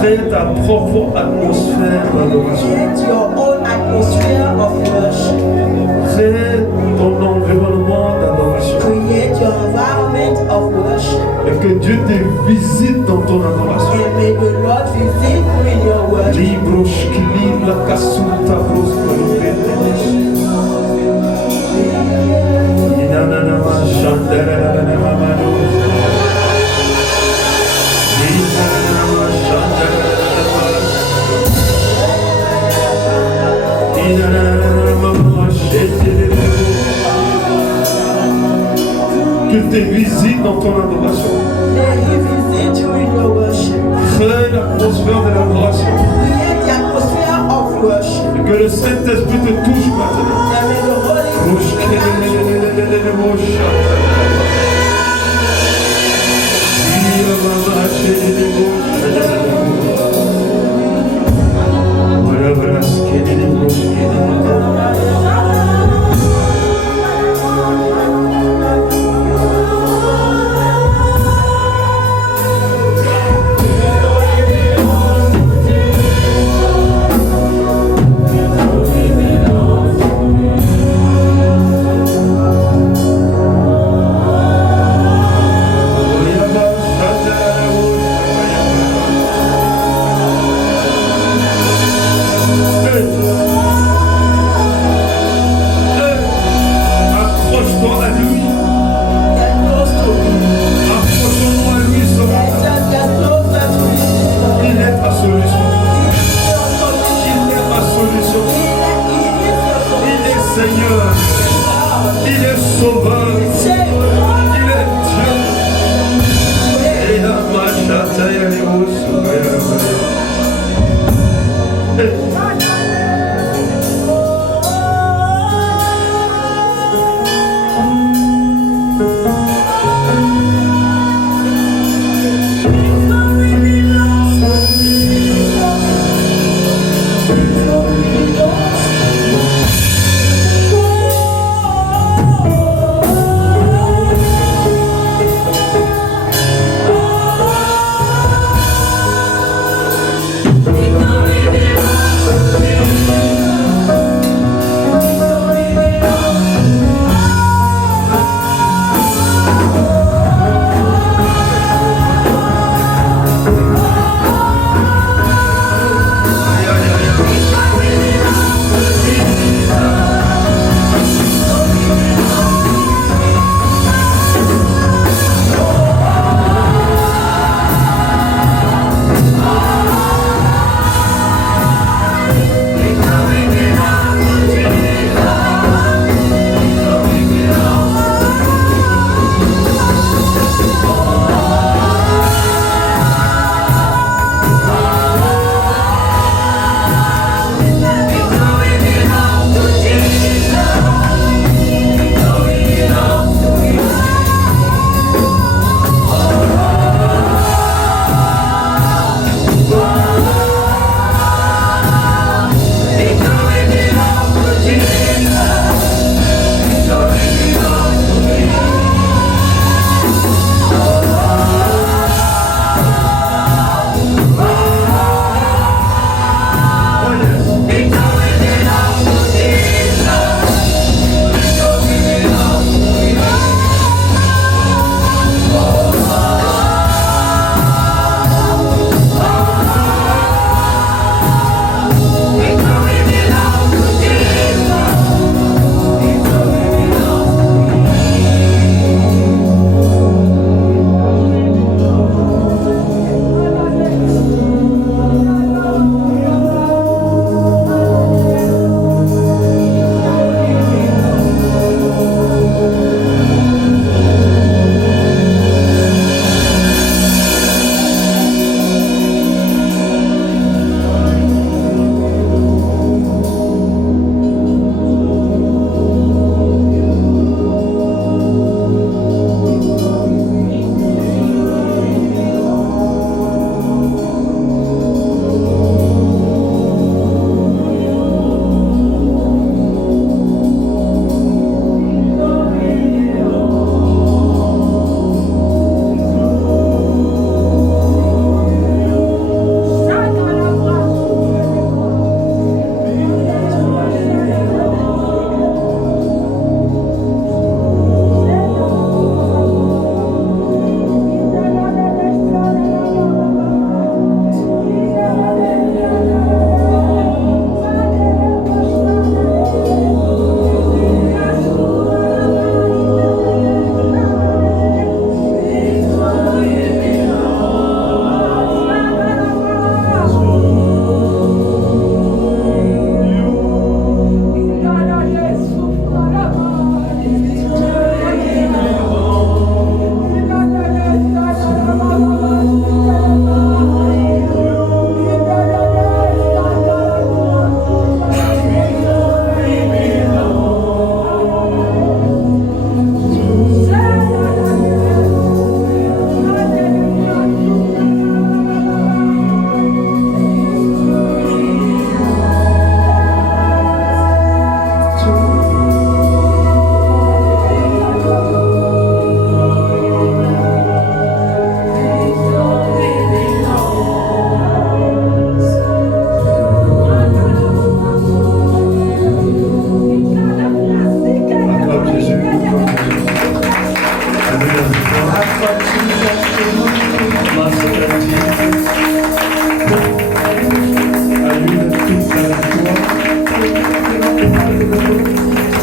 Crée ta propre atmosphère d'adoration. Create your own atmosphere of worship. Crée ton environnement d'adoration. Create your environment of worship. Et que Dieu te visite dans ton adoration. And may the Lord visit you in your worship. Libroshkili la kasuta prosperuketenes. Inanama shandarana mamanu. Inanama shandarana. Inanama shandarana. Qu'il te visite dans ton adoration. May He visit you in your worship. Crée l'atmosphère de l'adoration. Create the atmosphere of worship. Et que le Saint-Esprit te touche maintenant. And may the Holy Spirit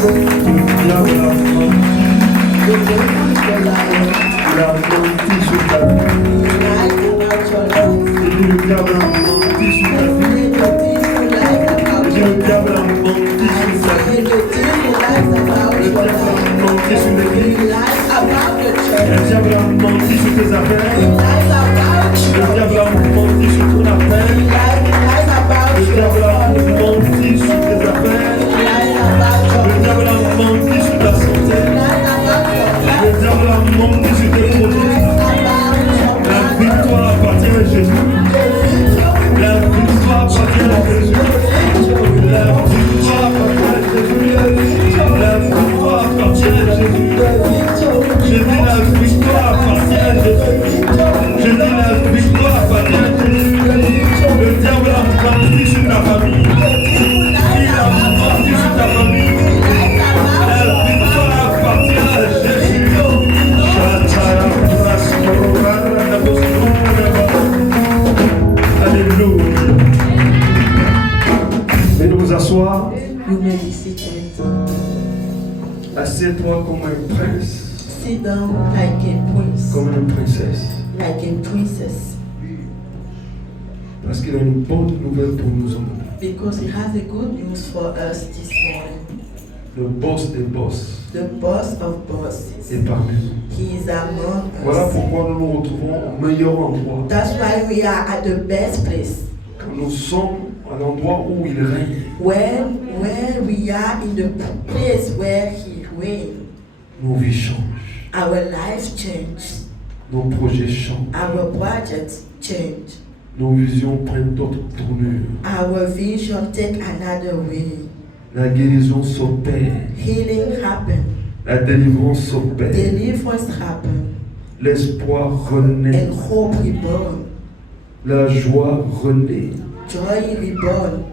diable a menti. The devil is the liar. Il a menti sur ta vie. He lied about your life. Et dit, le diable a menti sur ta vie. Say the devil lies about Et dit, your le life. diable a menti I sur ta say vie. the devil lies about Le your diable a life. menti sur He l'église. lies about the Le church. diable a menti sur tes He affaires. lies about Le you. diable a menti sur ton He affaire. lies about Le your diable a family. menti sur tes affaires. He lies about Le your diable a menti sur ta santé. He lies about your Le life. diable a menti sur tes projets. About your La life. victoire appartient à Jésus. La victoire appartient à Jésus. La victoire appartient à Jésus. La victoire appartient à Jésus. Je dis la victoire appartient à Jésus. Je dis la victoire appartient à Jésus. Le diable a menti sur ta famille. Il a menti sur ta famille. La victoire appartient à Jésus. Alléluia. Et nous asseoir. You may be seated. Assieds-toi comme un prince, Sit down like a prince, comme une princesse. like a princess, Parce qu'il a une bonne nouvelle pour nous hommes. because he has a good news for us this morning. Le boss des boss The boss of bosses, est parmi nous. he is among Voilà us. pourquoi nous nous retrouvons au meilleur endroit. That's why we are at the best place. Quand nous sommes à l'endroit où il règne, Where we are in the place where he reigns, nos vies changent, our life change, nos projets changent, our projects change, nos visions prennent d'autres tournures. our vision take another way. La guérison s'opère, Healing happen, la délivrance s'opère, deliverance happen, l'espoir renaît, and hope reborn, la joie renaît. joy reborn.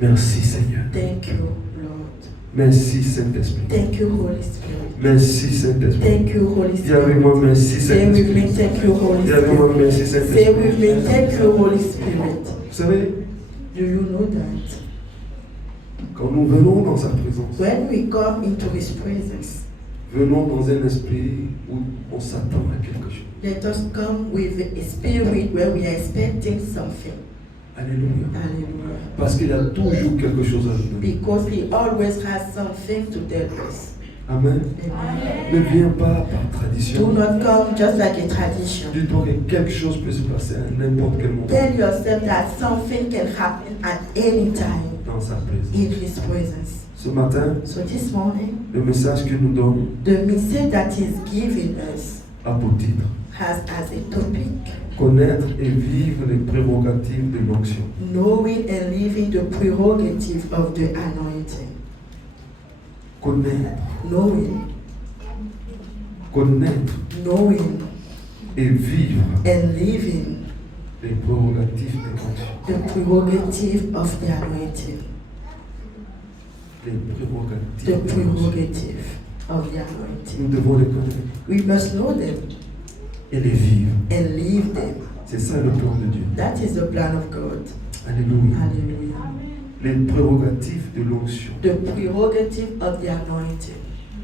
Merci Seigneur. Thank you, Lord. Merci Saint-Esprit. Thank you, Holy Spirit. Merci Saint-Esprit. Thank you, Holy Dis avec moi Spirit. merci Say with me, Saint-Esprit. thank you, Holy Dis avec moi Spirit. merci Say Saint-Esprit. with me, thank you, Holy Spirit. Vous savez, Do you know that? quand nous venons dans sa présence, When we come into His presence, venons dans un esprit où on s'attend à quelque chose. let us come with a spirit where we are expecting something. Alléluia. Hallelujah. Parce qu'il y a toujours quelque chose à nous donner. Because He always has something to tell us. Amen. Amen. Ne viens pas par Do tradition. not come just like a tradition. Dis-toi que quelque chose peut se passer à n'importe quel moment Tell yourself that something can happen at any time dans sa présence. in His presence. Ce matin, So this morning, le message qu'il nous donne the message that He's giving us a pour titre has as a topic, connaître et vivre les prérogatives de l'onction. knowing and living the prerogative of the anointing. Connaître, connaître Knowing et vivre and living les prérogatives de l'onction. the prerogative of the anointing. Les The prérogatives de l'onction. prerogative of the anointing. Nous devons les connaître We must know them et les vivre. and live them. C'est ça le plan de Dieu. That is the plan of God. Alléluia. Hallelujah. Les prérogatives de l'onction. The prerogative of the anointing.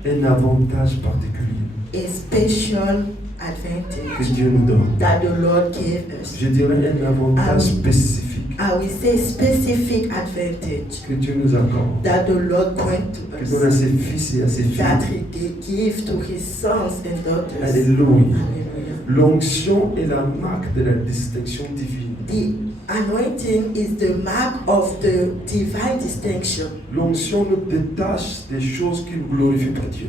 Un avantage particulier A special que advantage Dieu nous donne. that the Lord gave us. Je dirais un avantage spécifique I will say specific advantage que Dieu nous accorde. that the Lord grant to Que donne à us. ses fils et à ses That filles. He give to His sons and daughters. Alléluia. Hallelujah. L'onction est la marque de la distinction divine. The anointing is the mark of the divine distinction. L'onction nous détache des choses qui ne glorifient pas Dieu.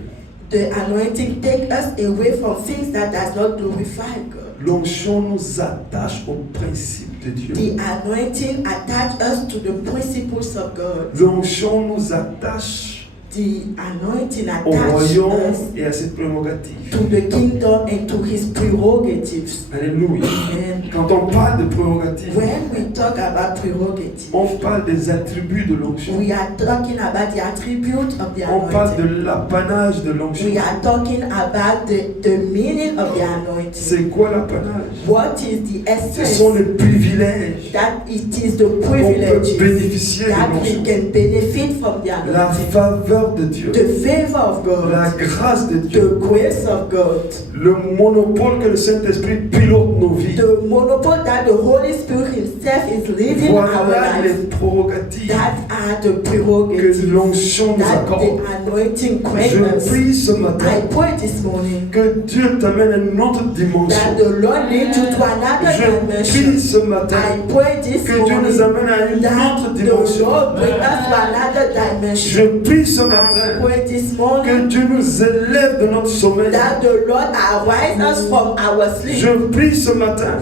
The anointing takes us away from things that does not glorify God. L'onction nous attache aux principes de Dieu. The anointing attach us to the principles of God. L'onction nous attache The the anointing au attached royaume us et à ses prérogatives. to the kingdom and to his prerogatives. Alléluia. And Quand on parle de prérogatives, when we talk about prerogatives, on parle des attributs de l'onction. we are talking about the attribute of the On parle anointing. de l'apanage de l'onction. We are talking about the meaning of the anointing. C'est quoi l'apanage? What is the Ce sont essence? les privilèges That it is the qu'on peut privilege bénéficier de that we l'onction. can benefit from the La anointing. faveur de Dieu, The favor of la God, grâce de Dieu, the grace of God, le monopole que le Saint-Esprit pilote nos vies. the monopole that the Holy Spirit Himself is leading our Voilà les life. prérogatives That are the que prerogatives l'onction nous that accorde. the anointing grants Je us. prie ce matin I pray this morning que Dieu t'amène à une autre dimension. that the Lord lead you to another Je prie dimension. ce matin I pray this que Dieu nous morning amène à une that autre the dimension. Lord bring us to another dimension. Je prie ce I matin pray this que morning Dieu nous élève de notre sommeil. that the Lord arise us from our sleep. Je prie ce matin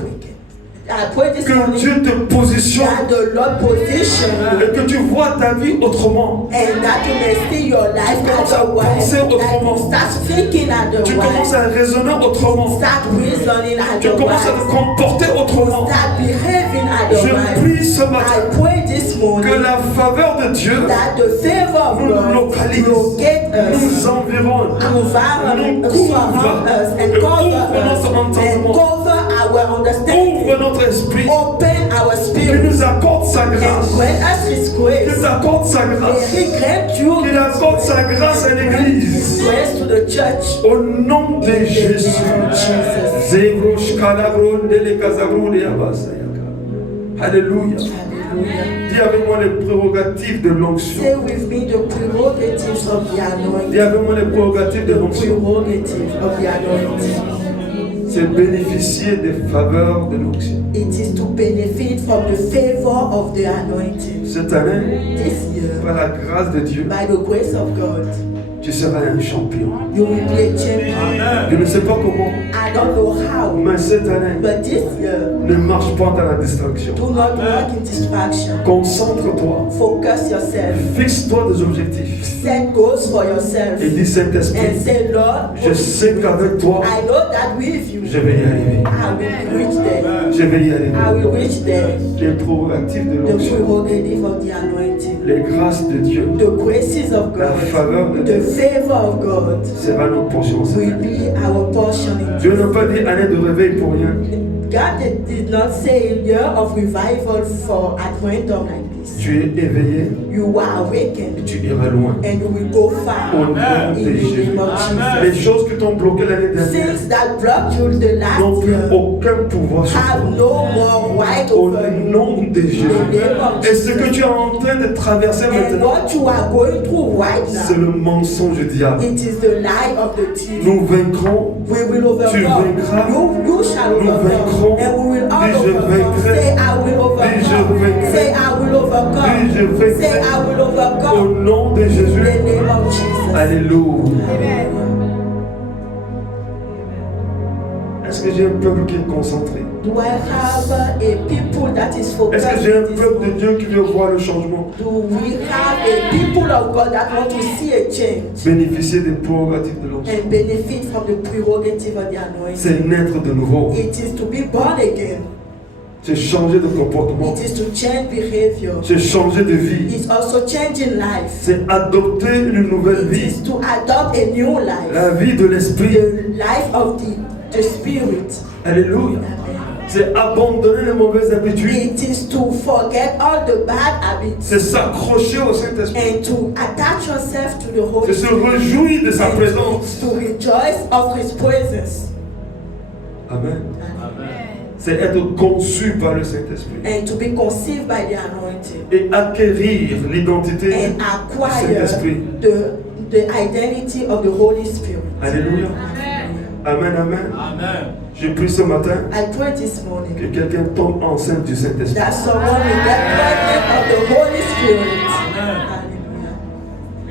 I pray this que morning Dieu te positionne that the Lord position et que tu vois ta vie autrement. and that you may see your life commences à otherwise. penser That autrement. you start thinking Tu commences otherwise. à raisonner autrement. Start reasoning Tu commences à te otherwise. comporter autrement. Start behaving Je otherwise. prie ce I matin pray this morning que la faveur de Dieu that the favor of nous God localise, locate us, nous environne, environment, nous surround couvre, us, and et cover ouvre us, notre and entendement, cover our understanding, ouvre notre esprit, open our qui spirit, nous accorde sa and grâce, grant us His qui grace. t'accorde sa May grâce, He grant you qu'il accorde sa grâce à l'Église. grace to the church. Au nom de Jésus. Jesus. Zebrosh kalabron dele kazabron de abasayaka. Alléluia. Hallelujah. Dis avec moi les prérogatives de l'onction. Say with me the prerogatives of the Dis anointing. avec moi les prérogatives de The l'onction. prerogatives of the anointing. C'est bénéficier des faveurs de l'onction. It is to benefit from the favor of the anointing. Cette année, This year, par la grâce de Dieu, by the grace of God, tu seras un champion. you will be a champion. Je ne sais pas comment, I don't know how, mais cette année, but this year, ne marche pas dans la distraction. do not walk in distraction. Concentre-toi. Focus yourself. Fixe-toi des objectifs. Set goals for yourself. Et dis Saint-Esprit, And say, Lord, je sais qu'avec toi, I know that with you, je vais y arriver. I will reach there. Je vais y arriver. I will reach there. Les prérogatives de The l'onction, prerogative of the anointing. les grâces de Dieu, The graces of la God. faveur de The Dieu favor of God sera notre portion. will be our portion in Dieu n'a pas dit année de réveil pour rien. God did not say a year of revival for at random like this. Tu es éveillé You are et awakened tu iras loin. and you will go far Au nom in de the Jésus. name of Les Jesus. choses qui t'ont bloqué l'année dernière Things that blocked you the n'ont last plus year aucun pouvoir sur have toi. no more right Au over you. nom de Jésus. Et ce que tu es en train de traverser And maintenant, what you are going through right c'est now, le mensonge du diable. it is the lie of the thief. Nous vaincrons. We will Tu overcome. vaincras. You shall Nous overcome. vaincrons. And we will all Dis, je overcome. vaincrai. Say, I will Dis, je overcome. vaincrai. Say, I will Dis, overcome. je vaincrai. Say, I will Au overcome. nom de In Jésus. the name of Jesus. Alléluia. Est-ce que j'ai un peuple qui est concentré? Do I have a people that is Est-ce focused que j'ai un on this peuple de one? Dieu qui veut voir le changement? Do we have a people of God that want to see a change Bénéficier des prérogatives de l'onction. and benefit from the prerogative of the anointing? C'est naître de nouveau. It is to be born again. C'est changer de comportement. It is to change behavior. C'est changer de vie. It's also changing life. C'est adopter une nouvelle It vie. is to adopt a new life. La vie de l'esprit. The life of the spirit. Alléluia. C'est abandonner les mauvaises habitudes. It is to forget all the bad habits C'est s'accrocher au Saint-Esprit. and to attach yourself to the Holy C'est se Spirit. réjouir de sa And présence. to rejoice of His presence. Amen. C'est être conçu par le Saint-Esprit. And to be conceived by the anointing. Et acquérir l'identité And du acquire Saint-Esprit. the identity of the Holy Spirit. Alléluia. Amen, amen. J'ai pris ce matin I pray this morning que quelqu'un tombe enceinte du Saint-Esprit. that someone will get pregnant of the Holy Spirit. Hallelujah.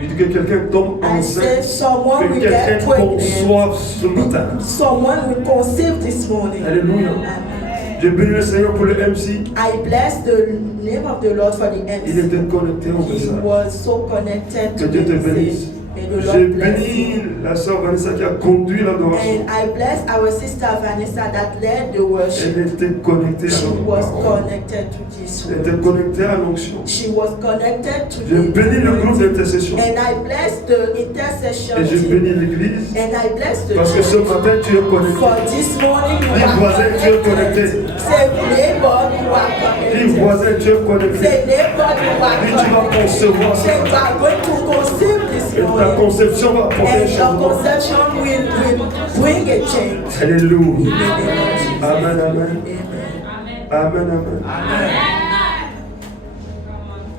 Je dis que quelqu'un tombe I said enceinte. someone Que will get quelqu'un pregnant. conçoive ce matin. Someone will conceive this morning. Alléluia. Amen. Je bénis le Seigneur pour le MC. I bless the name of the Lord for the Il MC. était connecté au He message. was so connected Que to Dieu te the bénisse. message. May the J'ai Lord bless béni you. la sœur Vanessa qui a conduit l'adoration. And I bless our sister Vanessa that led the worship. Elle était connectée à She notre was parole. connected to this Elle était word. connectée à l'onction. She was connected to J'ai béni le groupe the d'intercession. and I bless the intercession Et j'ai team. béni l'église. And I bless the Parce que ce church. matin, tu es connecté. For this morning you Dis are voisin, tu es connected. connecté. Say neighbor, you are Dis connected. voisin, tu es connecté. Say neighbor, you are Dis tu vas connected. concevoir. Say you are going to conceive this Et ta morning. conception va apporter un And your changement. conception will bring a change. Alléluia. Amen. Amen, amen. Amen, amen.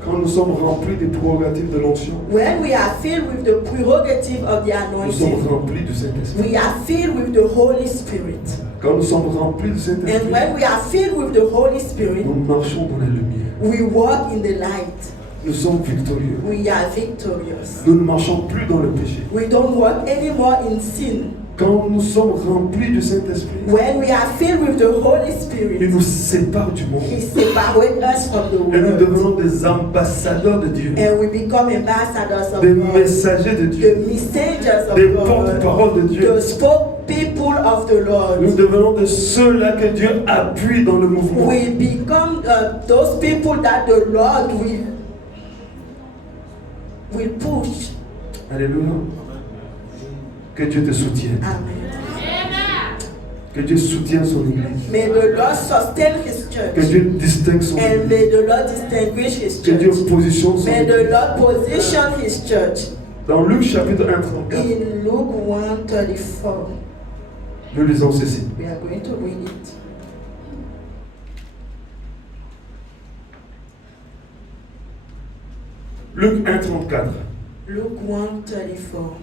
Quand nous sommes remplis des prérogatives de l'onction, When we are filled with the prerogative of the nous sommes anointing, remplis du Saint-Esprit. we are filled with the Holy Spirit. Quand nous sommes remplis du And Saint-Esprit, when we are filled with the Holy Spirit, nous marchons dans la lumière. we walk in the light. Nous sommes victorieux. We are victorious. Nous ne marchons plus dans le péché. We don't walk anymore in sin. Quand nous sommes remplis du Saint-Esprit, When we are filled with the Holy il Spirit, nous sépare du monde. He separates us from the Et nous world. devenons des ambassadeurs de Dieu, And we become ambassadors of des God, messagers de Dieu, the messengers of des God, porte-paroles de Dieu. the spokespeople of the Nous Lord. devenons de ceux-là que Dieu appuie dans le mouvement. We become those people that the Lord will push. Alléluia. Que Dieu te soutienne. Amen. Que Dieu soutienne son église. May the Lord sustain His Que church. Dieu distingue son And église. may the Lord distinguish His Que Dieu church. positionne son May the église. Lord position His church. Dans Luc chapitre 1, 34, In Luke 1:34, nous lisons ceci. we are going to read it. Luc 1, 34. Luke 1:34.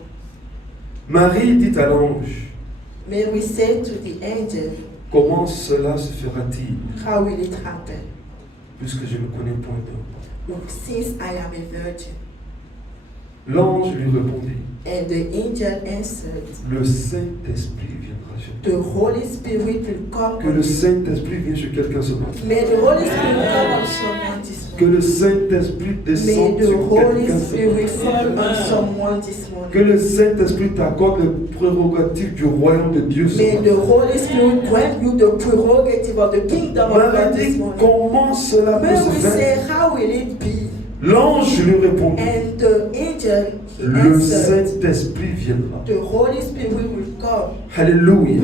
Marie dit à l'ange, Mary said to the angel, comment cela se fera-t-il, how will it happen? puisque je ne connais point d'homme? Since I am a virgin. L'ange lui répondit, And the angel answered, le Saint-Esprit viendra sur toi. the Holy Spirit will come. Que le Saint-Esprit vienne sur quelqu'un ce matin. May the Holy Spirit come on someone this Que morning. le Saint-Esprit May descende the sur Holy quelqu'un ce Spirit matin. fall on someone this Que morning. le Saint-Esprit t'accorde les prérogatives du royaume de Dieu ce May matin. the Holy Spirit grant you the prerogative of the kingdom of God Marie this dit, morning. comment cela peut May se we faire? say, how will it be? L'ange lui répondit, And the angel he le answered, Saint-Esprit viendra. the Holy Spirit will come. Alléluia.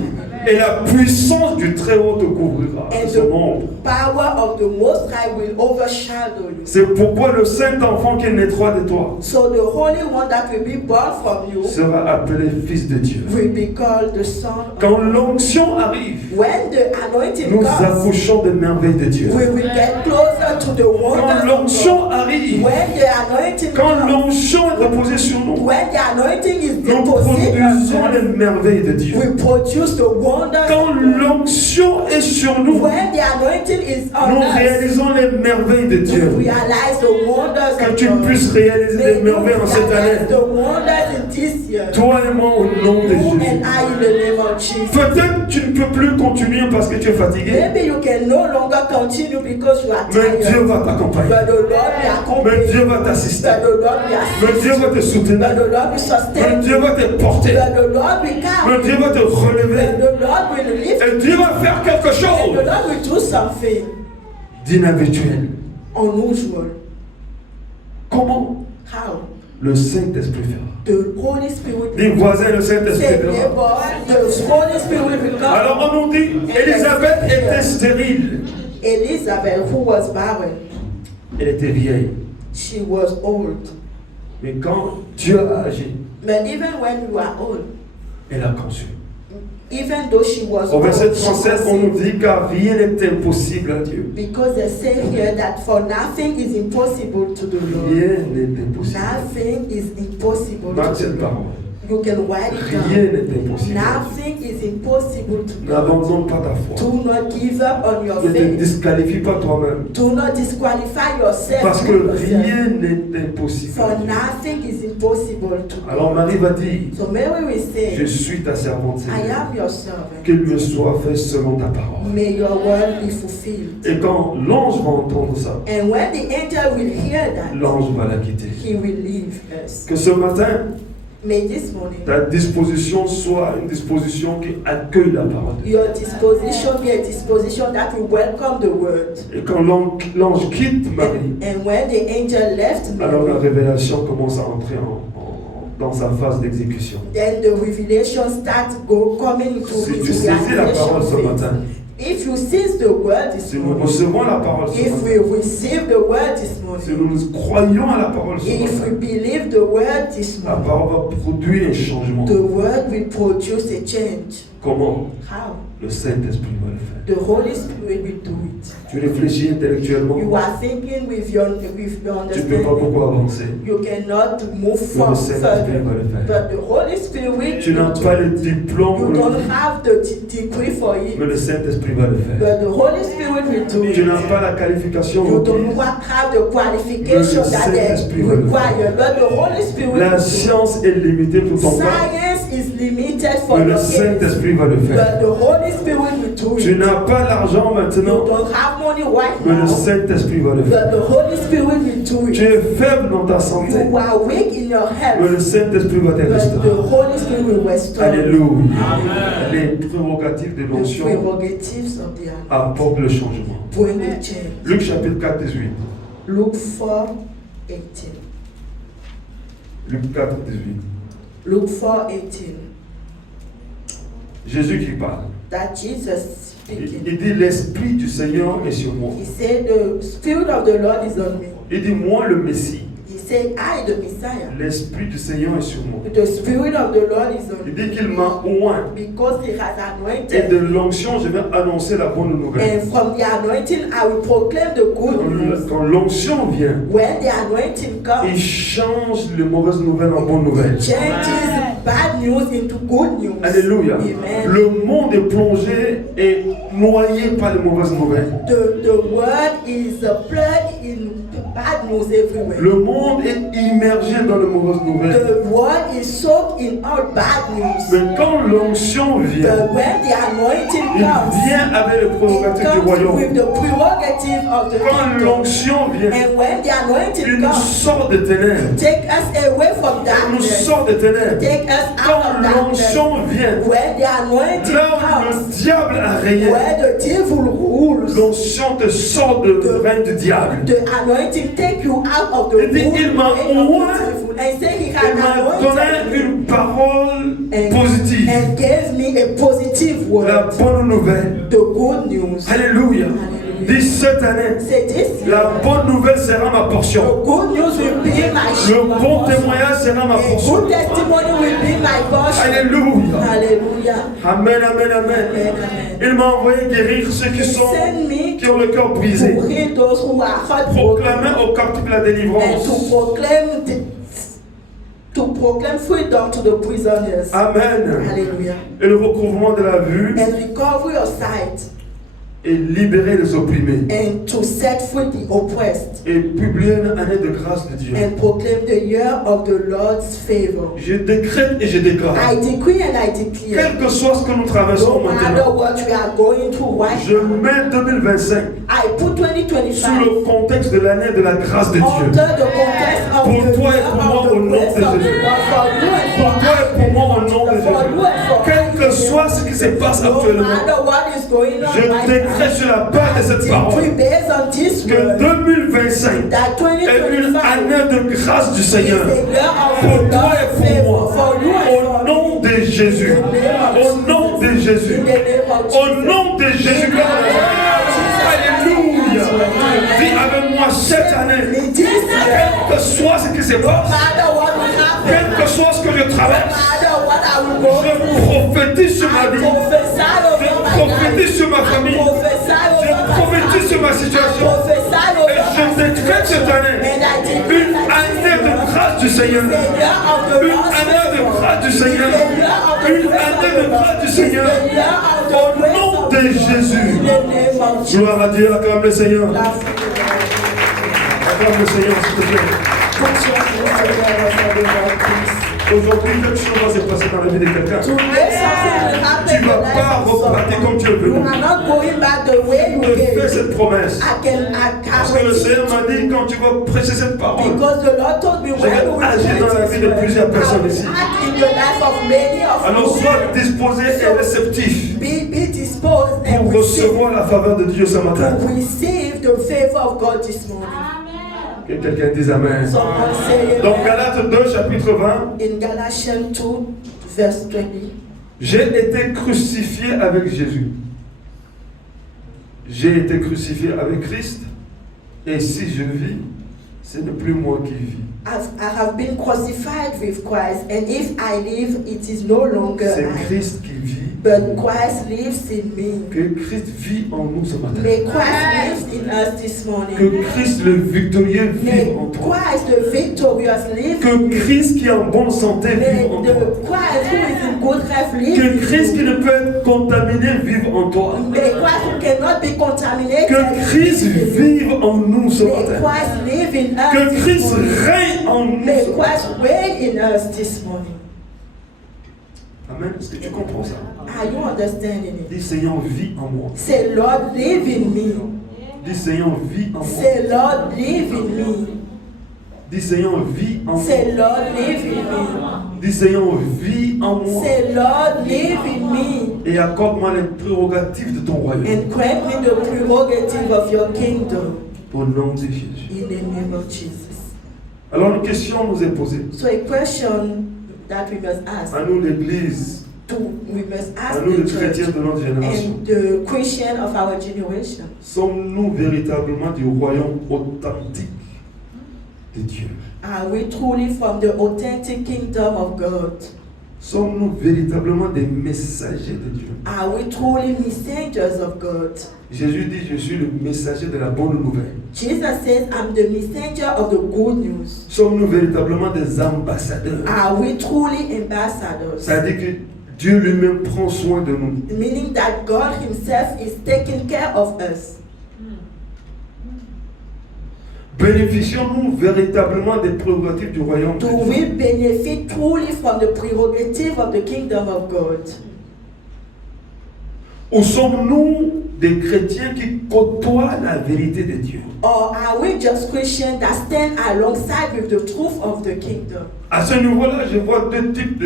Et la puissance du Très-Haut te couvrira de And son the ombre. power of the Most High will overshadow you. C'est pourquoi le Saint-Enfant qui naîtra de toi So the Holy One that will be born from you sera appelé Fils de Dieu. will be called the Son of Quand God. l'onction arrive, When the anointing nous comes, accouchons des merveilles de Dieu. we will get closer to the Quand wonders of l'onction God. arrive, When the anointing quand comes, l'onction est reposée sur nous, when the anointing is nous deposited on produisons us, les merveilles de Dieu. we produce the wonders Quand of God. l'onction est sur nous, When the anointing is on nous us, réalisons les merveilles de we Dieu. realize the wonders Que of tu God. puisses réaliser May les you merveilles en cette realize année. the wonders in this year. Toi et moi, au nom de You Jésus. and I in the name of Jesus. Peut-être tu ne peux plus continuer parce que tu es fatigué, Maybe you can no longer continue because you are mais Dieu tired. va t'accompagner. But the Lord will accompany Mais Dieu you. va t'assister. But the Lord will Mais assist Dieu va you. te soutenir. But the Lord will Mais sustain Dieu you. va te porter. But the Lord will Mais carry Dieu you. va te relever. But the Lord will lift you. Et Dieu va faire quelque And the chose Lord will do something d'inhabituel. unusual. Comment How? le Saint-Esprit fera? The Holy Spirit Dis will voisin, le Saint-Esprit say, fera. neighbor, the Holy Spirit will come. Alors on nous dit, Élisabeth était stérile. Elizabeth, who was barren, Elle était vieille. she was old. Mais quand Dieu a agi, But even when you are old, elle a conçu. even though she was Au old, verset she 37, on nous conceived. dit car rien n'est impossible à Dieu. Because they say here that for nothing is impossible to the Lord. Rien n'est impossible. Nothing is impossible Marque to cette the Lord. parole. You can write it Rien down. n'est impossible. Nothing is impossible to God. N'abandonne pas ta foi. Do not give up on your Ne te faith. disqualifie pas toi-même. Do not disqualify yourself. Parce que with yourself. rien n'est impossible. For nothing is impossible to Alors God. Marie va dire, So Mary will je say, suis ta servante I Seigneur. am your servant. Qu'il me soit fait selon ta parole. May your word be fulfilled. Et quand l'ange va entendre ça, And when the angel will hear that, l'ange va la quitter. he will leave us. Que ce matin, May this morning ta disposition soit une disposition qui accueille la parole de Dieu. your disposition be a disposition that will welcome the word. Et quand l'ange quitte Marie, And when the angel left alors la Mary, révélation commence à entrer dans sa phase d'exécution. then the revelation starts coming to Si tu into saisis la parole ce realization matin, phase. If you seize the word this si nous morning, recevons la parole ce if we matin, receive the word this si morning, nous croyons à la parole ce if we matin, believe the word this la morning, parole va produire un changement. the word will produce a change. Comment? How? Le Saint-Esprit va le faire. The Holy Spirit will do it. Tu réfléchis intellectuellement, You are thinking with your tu ne peux pas understanding. beaucoup avancer. You cannot move Mais le further. Saint-Esprit va le faire. But the Holy Spirit Tu n'as will pas do le it. diplôme, You don't have the degree for mais it. le Saint-Esprit va le faire. But the Holy Spirit will do Tu n'as it. pas la qualification You requise. don't have the qualification Le that they Saint-Esprit va le require. But the Holy Spirit will La do it. science est limitée pour ton corps, Science is limited for mais le your case. Saint-Esprit va le faire. But the Holy Spirit will do Tu it. n'as pas l'argent You maintenant, don't have money right mais le now. Saint-Esprit va le faire. But the Holy Spirit will do Tu it. es faible dans ta santé, You are weak in your mais le health. Saint-Esprit va te But the restaurer. Holy Spirit will restore you. Alléluia. Les prérogatives de The l'onction prerogatives of the anointing apportent le changement. bring the change. Luc chapitre 4, 18. Luke 4:18. Luc 4, 18. Luke 4:18. Jésus qui parle. That Jesus speaking. Il dit, l'Esprit du Seigneur est sur moi. He said, "The Spirit of the Lord is on me." Il dit, moi le Messie. He said, "I, the Messiah." L'Esprit du Seigneur est sur moi. The Spirit of the Lord is on Il me dit qu'il m'a oint. because He has Et de anointed. l'onction, je vais annoncer la bonne nouvelle. And from the anointing, I will proclaim the good news. Quand l'onction vient, When the anointing il comes, change les mauvaises nouvelles en bonnes nouvelles. changes bad news into good news. Alléluia. Amen. Le monde est plongé et noyé par les mauvaises nouvelles. The word is plugged in bad news everywhere. Le monde est immergé dans les mauvaises nouvelles. The word is soaked in all bad news. Mais quand l'onction vient, But when the anointing il comes, vient avec les it prérogatives du comes royaume. with the prerogative of the Quand kingdom. l'onction vient, And when the anointing il nous comes, sort des ténèbres. take us away from Il nous darkness. sort des ténèbres. Take us out Quand of darkness. l'onction vient, When the anointing là où comes, le diable a régné, where the devil rules, l'onction te sort de règne du diable. the anointing take you out of the Il dit, rule il m'a reign of oint the devil. And say he Il has m'a anointed donné me une parole positive. and gave me a positive La word, bonne nouvelle. the good news. Alléluia. Dis cette année, Say this year, la bonne nouvelle sera ma portion. the good news will be my Le bon témoignage sera ma A portion. good testimony will be my portion. Alléluia. Hallelujah. Amen, amen, amen. Amen. Il m'a envoyé guérir ceux qui Send me qui ont le cœur brisé. to heal those who are heartbroken Proclamer aux captifs la and délivrance. to proclaim freedom to the prisoners. Amen. Hallelujah. Et le recouvrement de la vue And recover your sight et libérer les opprimés. and to set free the oppressed Et publier une année de grâce de Dieu. and proclaim the year of the Lord's favor. Je décrète et je déclare. I decree and I declare, Quel que soit ce que nous traversons no matter maintenant, what we are going through right je mets 2025 I put sous 2025 le contexte de l'année de la grâce de Dieu. under the context of Pour the toi et year pour moi, of au the nom grace de of Jésus. the Lord, for you and Pour for toi et pour moi, au nom de for you Jésus. and for Quel que us. soit ce qui se passe No actuellement, matter what is going on je right décrète sur la base de cette now, parole decree based on this que word 2025 that est une 2025 année de grâce du is Seigneur. a year of Pour the toi Lord's et pour favor moi. for you and Au for nom me. de Jésus. Au nom de Jésus. In the name of Au Jesus. nom de Jésus. Alléluia. Dis avec moi cette année, In this year, quel que soit ce qui se no passe, matter what will happen, quel que soit ce que je no traverse, matter what I will go je through, prophétise sur ma I vie, prophesy je over my life. prophétise sur ma famille, I prophesy je over my prophétise family. sur ma I situation. prophesy Et over je my décrète cette année and I decree une that année de grâce du Seigneur. the year of the Une Lord's année de favor. grâce du Seigneur. The year of the Une grace année of de the grâce Lord. du Seigneur. The year of the Au grace nom of de the Lord. Jésus. In the name of Jesus. Gloire à Dieu, acclame le Seigneur. Last Acclame le Seigneur, s'il te plaît. put your hands together for the Lord, please. Aujourd'hui, quelque chose va se passer dans la vie de quelqu'un. Today something will happen Tu in ne the vas life pas of repartir someone. comme tu es You venu. are not going back the way you Je fais came. cette promesse. Parce que le Seigneur m'a dit, quand tu vas prêcher cette parole, Because the Lord told me je when vais you will agir dans la vie de plusieurs personnes ici. act in the life of many of Alors you. sois disposé et réceptif Be disposed and pour recevoir la faveur de Dieu ce matin. to receive the favor of God this morning. Que quelqu'un dise Amen. Someone say Dans amen. Galates 2, chapitre 20, In Galatians 2, verse 20. j'ai été crucifié avec Jésus. J'ai été crucifié avec Christ. Et si je vis, ce n'est plus moi qui vis. I have been crucified with Christ, and if I live, it is no longer C'est I, Christ qui vit. but Christ lives in me. Que Christ vit en nous ce matin. May Christ lives in us this morning. Que Christ le victorieux May vive en toi. Christ the victorious live in Que me. Christ qui est en bonne santé May vive en the toi. Christ who is in good health live Que in Christ qui you. ne peut être contaminé vive en toi. May Christ who cannot be contaminated Que Christ live in you. vive en nous ce May matin. Christ live in us Que this Christ morning. règne en nous. May ce matin. Christ reign in us this morning. Amen. Est-ce que tu comprends ça? Are you understanding it? Dis Seigneur, vis en moi. Say, Lord, live in me. Dis Seigneur, vis en moi. Say, Lord, live in me. Dis Seigneur, vis en moi. Say, Lord, live in me. Dis Seigneur, vis en moi. Say, Lord, live in me. Et accorde-moi les prérogatives de ton royaume. And grant me the prerogative of your kingdom. Au nom de Jésus. In the name of Jesus. Alors une question nous est posée. So a question that we must ask. À nous l'Église, We must à ask nous les the chrétiens church de notre génération. and the Christian of our generation. Sommes-nous véritablement du royaume authentique de Dieu? Are we truly from the authentic kingdom of God? Sommes-nous véritablement des messagers de Dieu? Are we truly messengers of God? Jésus dit, je suis le messager de la bonne nouvelle. Jesus says, I'm the messenger of the good news. Sommes-nous véritablement des ambassadeurs? Are we truly ambassadors? Ça veut dire que Dieu lui-même prend soin de nous. Meaning that God Himself is taking care of us. Bénéficions-nous véritablement des prérogatives du royaume de Do Dieu? we benefit truly from the prerogative of the kingdom of God? Ou sommes-nous des chrétiens qui côtoient la vérité de Dieu? Or are we just Christians that stand alongside with the truth of the kingdom? À ce niveau-là, je vois deux types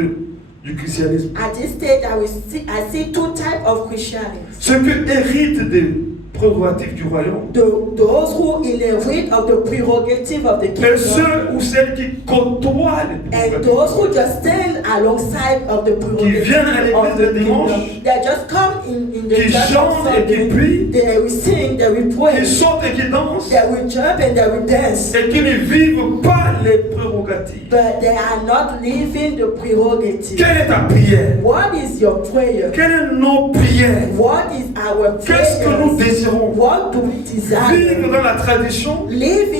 du christianisme. At this stage, I see two types of Christianity. Ceux qui héritent des prérogatives du royaume Those who inherit of the prerogative of the et kingdom, ceux ou celles qui côtoient les and prérogatives. those who just stand alongside of the prerogative viennent à l'église of the le dimanche, kingdom. They just come in the qui church chantent on et qui Sunday. prient, They will sing, they will pray, qui sautent et qui dansent, they will jump and they will dance. et qui ne vivent pas les prérogatives. But they are not living the prerogative. Quelle est ta prière? What is your prayer? Quelle est nos prières? What is our Qu'est-ce que nous prayer? désirons? What do we desire? Vivre dans la tradition, Live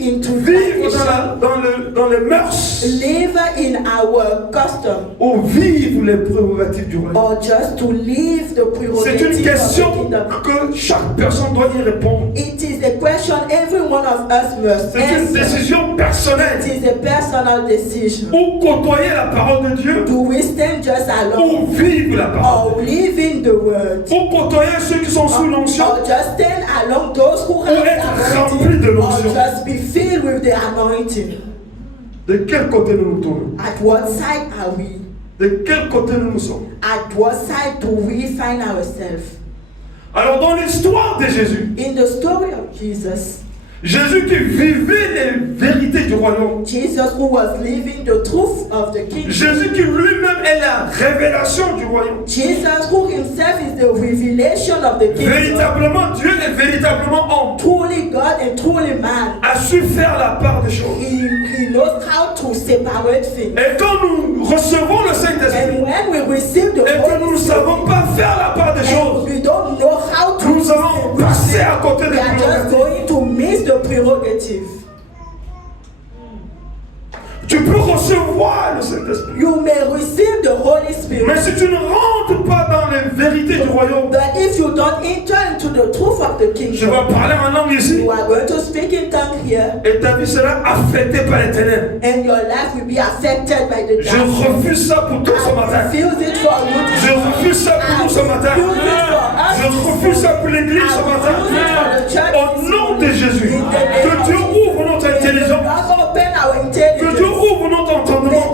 into vivre tradition. dans les mœurs, Live in our custom, ou vivre les prérogatives du royaume. or just to live the C'est une prerogative of the question kingdom. que chaque personne doit y répondre. It is a question every one of us must C'est une answer. décision personnelle. It is a personal decision. Ou côtoyer la parole de Dieu, Do we stand just alone, ou vivre la parole. or live in the word, Ou côtoyer ceux qui sont sous l'onction, or just stand along those who have Ou être the rempli de anointing, or l'onction. just be filled with the anointing. De quel côté nous nous tournons? At what side are we? De quel côté nous sommes? At what side do we find ourselves? Alors dans l'histoire de Jésus, In the story of Jesus, Jésus qui vivait les vérités du royaume, Jesus who was living the truth of the kingdom, Jésus qui lui-même est la révélation du royaume. Jesus who himself is the revelation of the kingdom, Véritablement Dieu et véritablement homme truly God and truly man. a su faire la part des choses. He knows how to separate things. Et quand nous recevons le Saint-Esprit And when we receive the et que nous Holy ne Spirit, savons pas faire la part des and choses, we don't know how to nous allons passer à côté we des are just prérogatives. going to miss the prerogative. Tu peux recevoir le Saint-Esprit. You may receive the Holy Spirit, Mais si tu ne rentres pas dans les les vérités du royaume. But if you don't enter into the truth of the Je kingdom, vais parler en langue ici. you are going to speak in tongue here, Et ta vie sera affectée par les ténèbres. and your life will be affected by the Je darkness. refuse ça pour toi ce I matin. refuse it for you. Je refuse ça pour nous ce matin. Je refuse ça pour l'église ce matin. Au nom de Jésus, que Dieu ouvre notre intelligence, que Dieu ouvre notre entendement,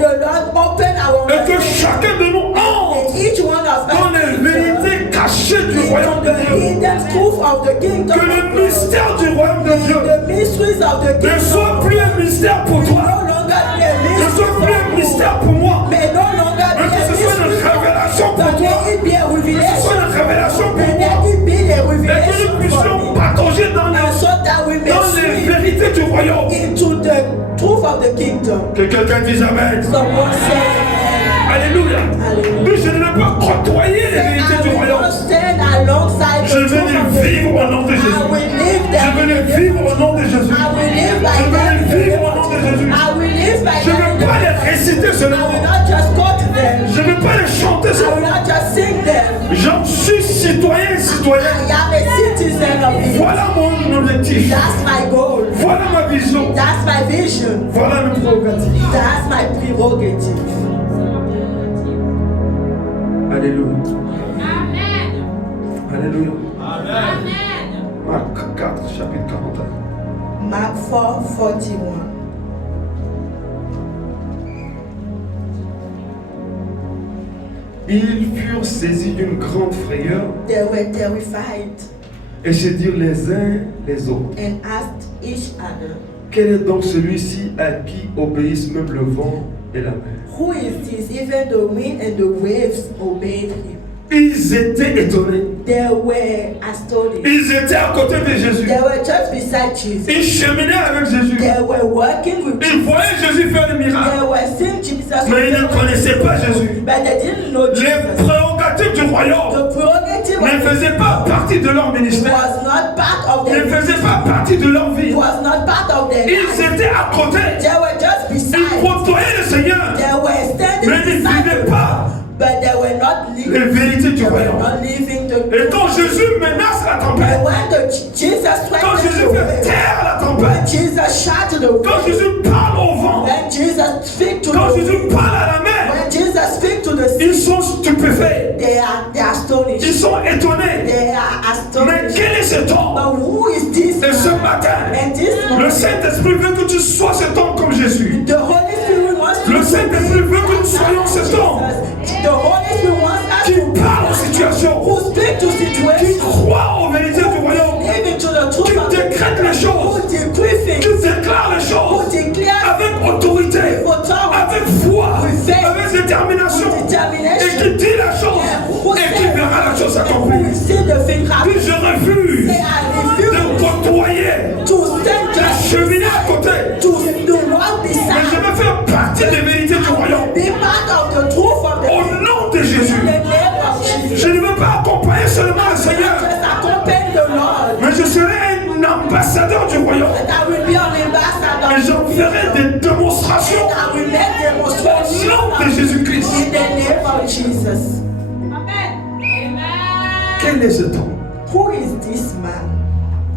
et que chacun de nous entre dans les vérités cachées du royaume de Dieu. Que le mystère du royaume de Dieu ne soit plus un mystère pour toi, ne soit plus un mystère pour moi, mais que ce soit une révélation pour toi, que ce soit une révélation pour moi, et que nous puissions partager dans les vérités du royaume. Into the truth of the kingdom. Que quelqu'un dise Amen. Someone say, Alléluia. Alléluia. Mais je ne vais pas côtoyer les vérités du royaume. Je veux les vivre au nom de Jésus. Je veux les vivre au nom de Jésus. Je veux les vivre au nom de Jésus. Je ne veux pas les réciter seulement. Je ne veux pas les chanter seulement. J'en suis citoyen et citoyenne. Voilà mon objectif. That's my goal. Voilà ma vision. That's my vision. Voilà mes prérogatives. That's my prerogative. Alléluia. Amen. Alléluia. Amen. Marc 4, chapitre 41. Mark 4:41. Ils furent saisis d'une grande frayeur They were terrified et se dirent les uns les autres. and asked each other, Quel est donc celui-ci à qui obéissent même le vent et la mer? "Who is this? Even the wind and the waves obeyed him." Ils étaient étonnés. They were astonished. Ils étaient à côté de Jésus. They were just beside Jesus. Ils cheminaient avec Jésus. They were working with Ils Jesus. voyaient Jésus faire des miracles. They were seeing Jesus. Mais ils ne connaissaient pas Jésus. But they didn't know Les Jesus. prérogatives du royaume The prerogative ne faisaient pas partie de leur ministère. was not part of Ne their faisaient pas partie de leur vie. was not part of their Ils life. étaient à côté. They were just Ils beside. côtoyaient le Seigneur. They were standing Mais ils ne beside vivaient him, pas but they were not les living. vérités du They were royaume. not living the. Et quand Jésus menace la And tempête, when Jesus quand threatened Jésus the fait wave, taire la when tempête, Jesus shouted the quand wave, Jésus parle au vent, when Jesus speak to quand the Jésus parle à la mer, when Jesus speak to the ils sea, sont stupéfaits, they are astonished. ils sont étonnés. They are Mais astonished. quel est cet homme? But who is this Et ce man? matin, And this le man, Saint-Esprit veut que tu sois cet homme comme Jésus. the Holy Spirit wants to Le Saint-Esprit veut que nous soyons cet homme The Holy Spirit wants us qui to parle aux situations, who speak to qui situations, croit aux vérités du royaume, live into the truth qui of the décrète les choses, who decree qui things, déclare les who choses declare avec autorité, avec foi, avec détermination, et qui dit la chose et qui verra la chose who accomplie. will see the thing happen. Puis je refuse Say, I de refuse côtoyer, to stand de just cheminer à côté, to walk mais je beside, veux faire partie des vérités du royaume. be part of the truth of the Au nom de Jésus, in the name of Jesus. je ne veux pas accompagner seulement le Seigneur, Just accompany the Lord. mais je serai un ambassadeur du royaume. That I will be an ambassador. Et j'en ferai des démonstrations I will make au demonstration nom de Jésus-Christ. in the name of Jesus. Amen. Quel est cet homme? Who is this man?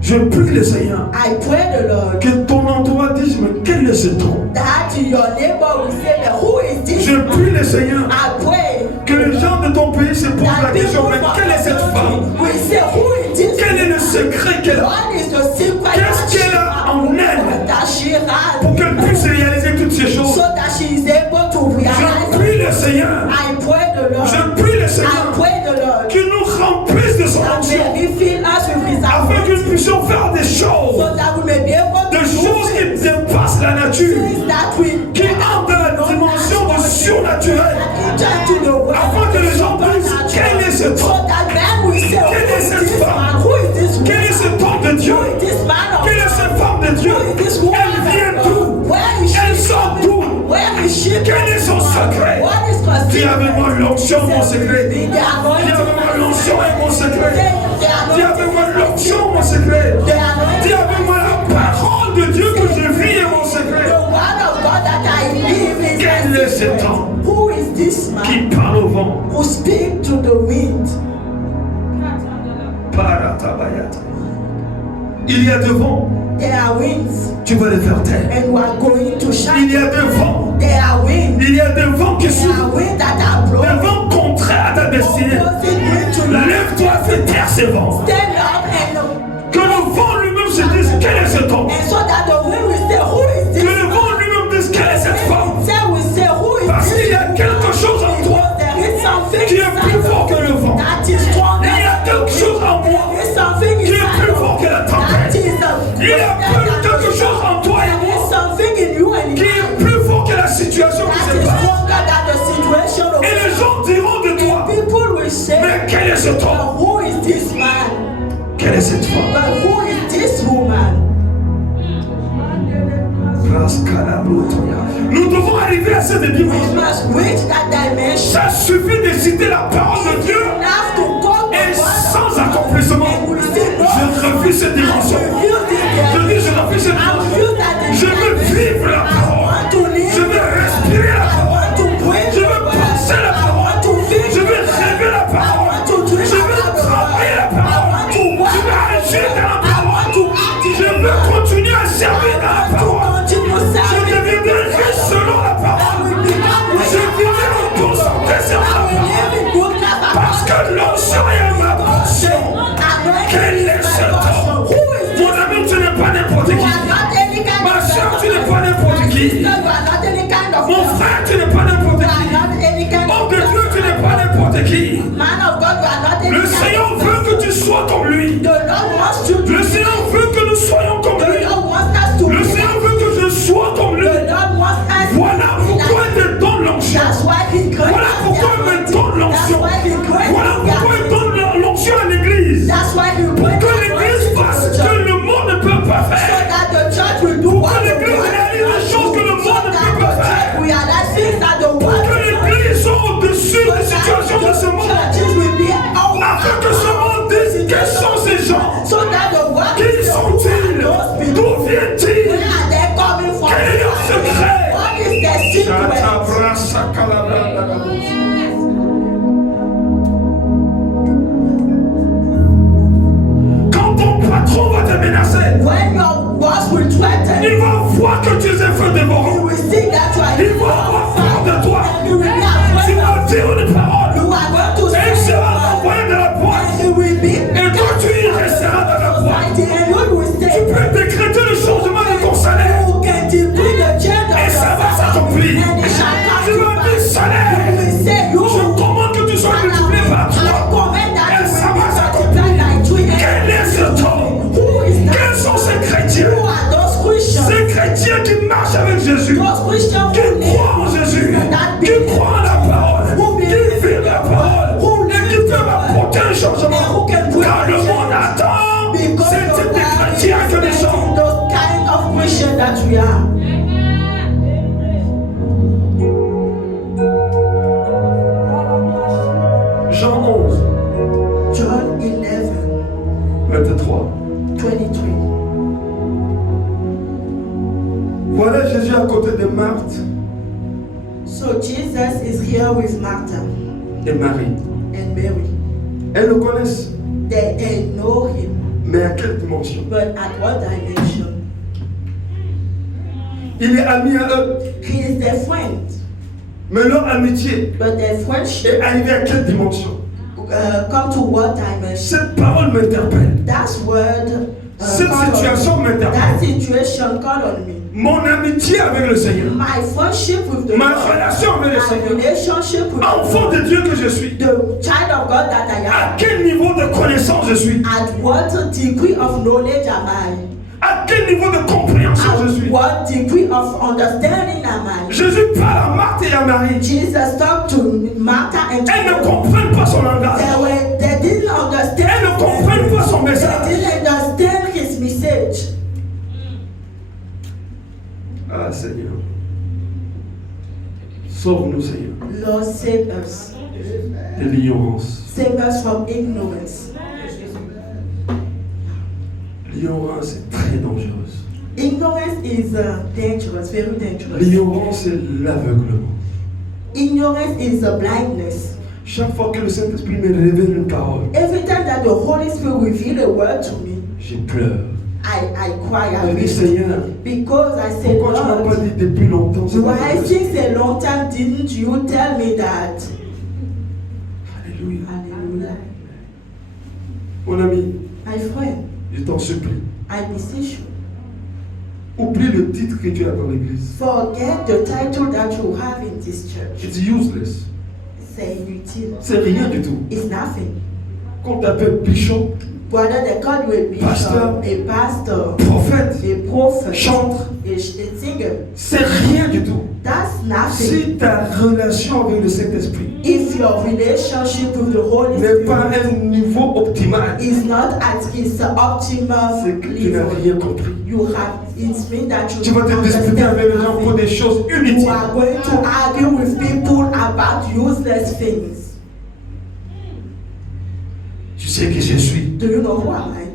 Je prie le Seigneur I pray the Lord que ton entourage dise, mais quel est cet homme? that your neighbor will say, "But who is this Je man?" prie le Seigneur I pray que les gens de ton pays se posent la that question, people mais from quelle est cette the femme? country will say, "Who is this Quel est le secret qu'elle a What is the secret Qu'est-ce qu'elle a en elle that she has pour qu'elle puisse réaliser toutes ces choses? so that she is able to Je realize?" prie le Seigneur, I pray the Lord. je prie le I Seigneur pray the Lord qu'il nous remplisse de son that onction may He fill us with His afin que nous anointing puissions faire des choses, so that we may be able to des do choses qui things dépassent la nature, that we qui entrent dans la dimension du surnaturel, enter into the world afin que les gens disent, quel est cet so homme? that men will say, Quelle "Who est is cette this femme? man? Who is this Quel est woman? cet homme de Dieu? Who is this man of Quelle est God? cette femme de Dieu? Who is this woman Elle vient of d'où? God? Where is she Elle sort coming d'où? from? Where is she Quel est son secret? What is her Dis avec moi l'onction, mon secret. The Dis avec anointing. moi l'onction et mon secret. The Dis avec moi l'onction, mon secret. The anointing. Dis avec moi la parole de Dieu que je vis et mon secret. The word of God that I live is Quel est cet homme Who is this man qui parle au vent? who speak to the wind Paratabayata. Il y a des vents, There are winds, tu vas les faire taire. and we are going to Il shine. y a des vents, There are winds. il y a des vents qui There souffrent, are winds that are des blowing. vents contraires à ta destinée. Opposite wind to you. Lève-toi, fais taire ces vents. Stand up Que le vent lui-même se dise quel est cet homme. and so that the wind will say, who is Que this? le vent lui-même dise quelle est cette femme. Say, will say, who is Parce this? qu'il y a quelque chose en toi Because there is something qui est plus inside fort que le vent. that is stronger. Il y a quelque chose en moi There is something qui est inside plus of fort que la that tempête. is Il y a quelque chose en toi et There is moi something in you and in qui est plus fort que la situation qui that se is passe. stronger than the situation of Et les gens diront de toi, people will say, mais quel est cet homme? but who is this man? Quelle est cette femme? But who is this woman? Nous devons arriver à cette We dimension. must reach that dimension. Ça suffit de citer la parole de Dieu We have to go to et God sans accomplissement. and we say, no, Je refuse cette dimension. Je dis, je refuse cette dimension. Je veux vivre la parole. Je veux respirer la parole. Je veux penser la parole. Je veux rêver la parole. Je veux travailler la parole. Je veux agir dans la parole. Je veux continuer à servir dans la parole. Je deviendrai riche selon la parole. Je vivrai en bonne santé selon la parole. Parce que l'onction est ma portion. Quel est cet homme? Mon ami, tu n'es pas n'importe qui. Ma soeur, tu n'es pas n'importe qui. Mon frère, tu n'es pas n'importe qui. Homme de Dieu, tu n'es pas n'importe qui. Le Seigneur veut que tu sois comme lui. Le Seigneur veut que nous soyons comme lui. Le Seigneur veut que je sois comme lui. Voilà pourquoi il te donne l'onction. Voilà pourquoi il me donne l'onction. Voilà pourquoi il donne l'onction à l'église. Pour que l'église fasse ce que le monde ne peut pas faire. Pour que l'église réalise les choses que le monde ne peut pas faire. Pour que l'église soit au-dessus des situations de ce monde. Afin que ce monde dise quels sont ces gens. Qui sont-ils? D'où viennent-ils? Quel est leur secret? Quand ton patron va te menacer, When your boss will threaten, il va voir que tu es un feu you dévorant. will see that you are Il va avoir peur de toi. and you will be Tu afraid vas of dire une parole. you are going to Et il say sera envoyé dans la boîte. and you will be Et toi, tu y resteras dans la boîte. society and you will Tu say peux décréter le changement de ton salaire. you can decree the change of Et your ça va salary, s'accomplir. and it shall come Tu to vas pass. dire salaire. You will say you Je commande que tu sois multiplié par I 3. command that Et you ça will va be s'accomplir. multiplied by 3 Quel est cet homme? who is that? Quels sont ces chrétiens? Who are those Christians? Ces chrétiens qui marchent avec Jésus, Those Christians qui who croient en Jésus, qui croient en la parole, qui vivent la parole et qui peuvent apporter un changement. Car le monde attend because ce of type de that, chrétiens que nous sommes. those kind of Christians that we are. Jean 11, John 11, 23. 23. Voilà Jésus à côté de Marthe So Jesus is here with Martha et Marie. and Mary. Elles le connaissent, They know him, mais à quelle dimension? but at what dimension? Il est ami à eux, He is their friend, mais leur amitié but their est friendship arrivée à quelle dimension? come to what dimension? Cette parole m'interpelle. That's word. Cette call on situation me. m'interpelle. That situation call on me. Mon amitié avec le Seigneur, My friendship with the ma Lord, relation avec le my Seigneur, relationship with enfant de Dieu que je suis, the child of God that I à am. quel niveau de connaissance je suis, At what degree of knowledge am I? à quel niveau de compréhension je At suis. what degree of understanding am I? Jésus parle à Marthe et à Marie. Jesus talked to Martha and Elles ne comprennent pas son langage. they didn't understand. Elles ne comprennent pas son message. They didn't understand his message. Ah Seigneur, sauve-nous Seigneur Lord, save us. de l'ignorance. Save us from ignorance. L'ignorance est très dangereuse. Ignorance is dangerous, very dangerous. L'ignorance est l'aveuglement. Ignorance is a blindness. Chaque fois que le Saint-Esprit me révèle une parole, Every time that the Holy Spirit reveals a word to me, je pleure. I cry, I Je dis, weep. Seigneur, Because I say, pourquoi tu m'as pas Lord, dit depuis longtemps? why since a long time didn't you tell me that? Alléluia. Hallelujah. Mon ami, My friend, je t'en supplie. I beseech you, Oublie le titre que tu as dans l'église. forget the title that you have in this church. It's useless. C'est inutile. C'est rien du tout. It's nothing. Qu'on t'appelle bishop, Whether they call you a bishop, Pastor, a pastor, prophète, a prophet, chantre, a singer, c'est rien du tout. that's nothing. Si ta relation avec le Saint-Esprit If your relationship with the Holy n'est pas Spirit à un niveau optimal, is not at its optimal c'est que tu n'as level, rien compris. you have, it means that you Tu vas te disputer avec les gens pour des choses You inutiles. are going to argue with people about useless things. Tu sais qui je suis. Do you know who am I?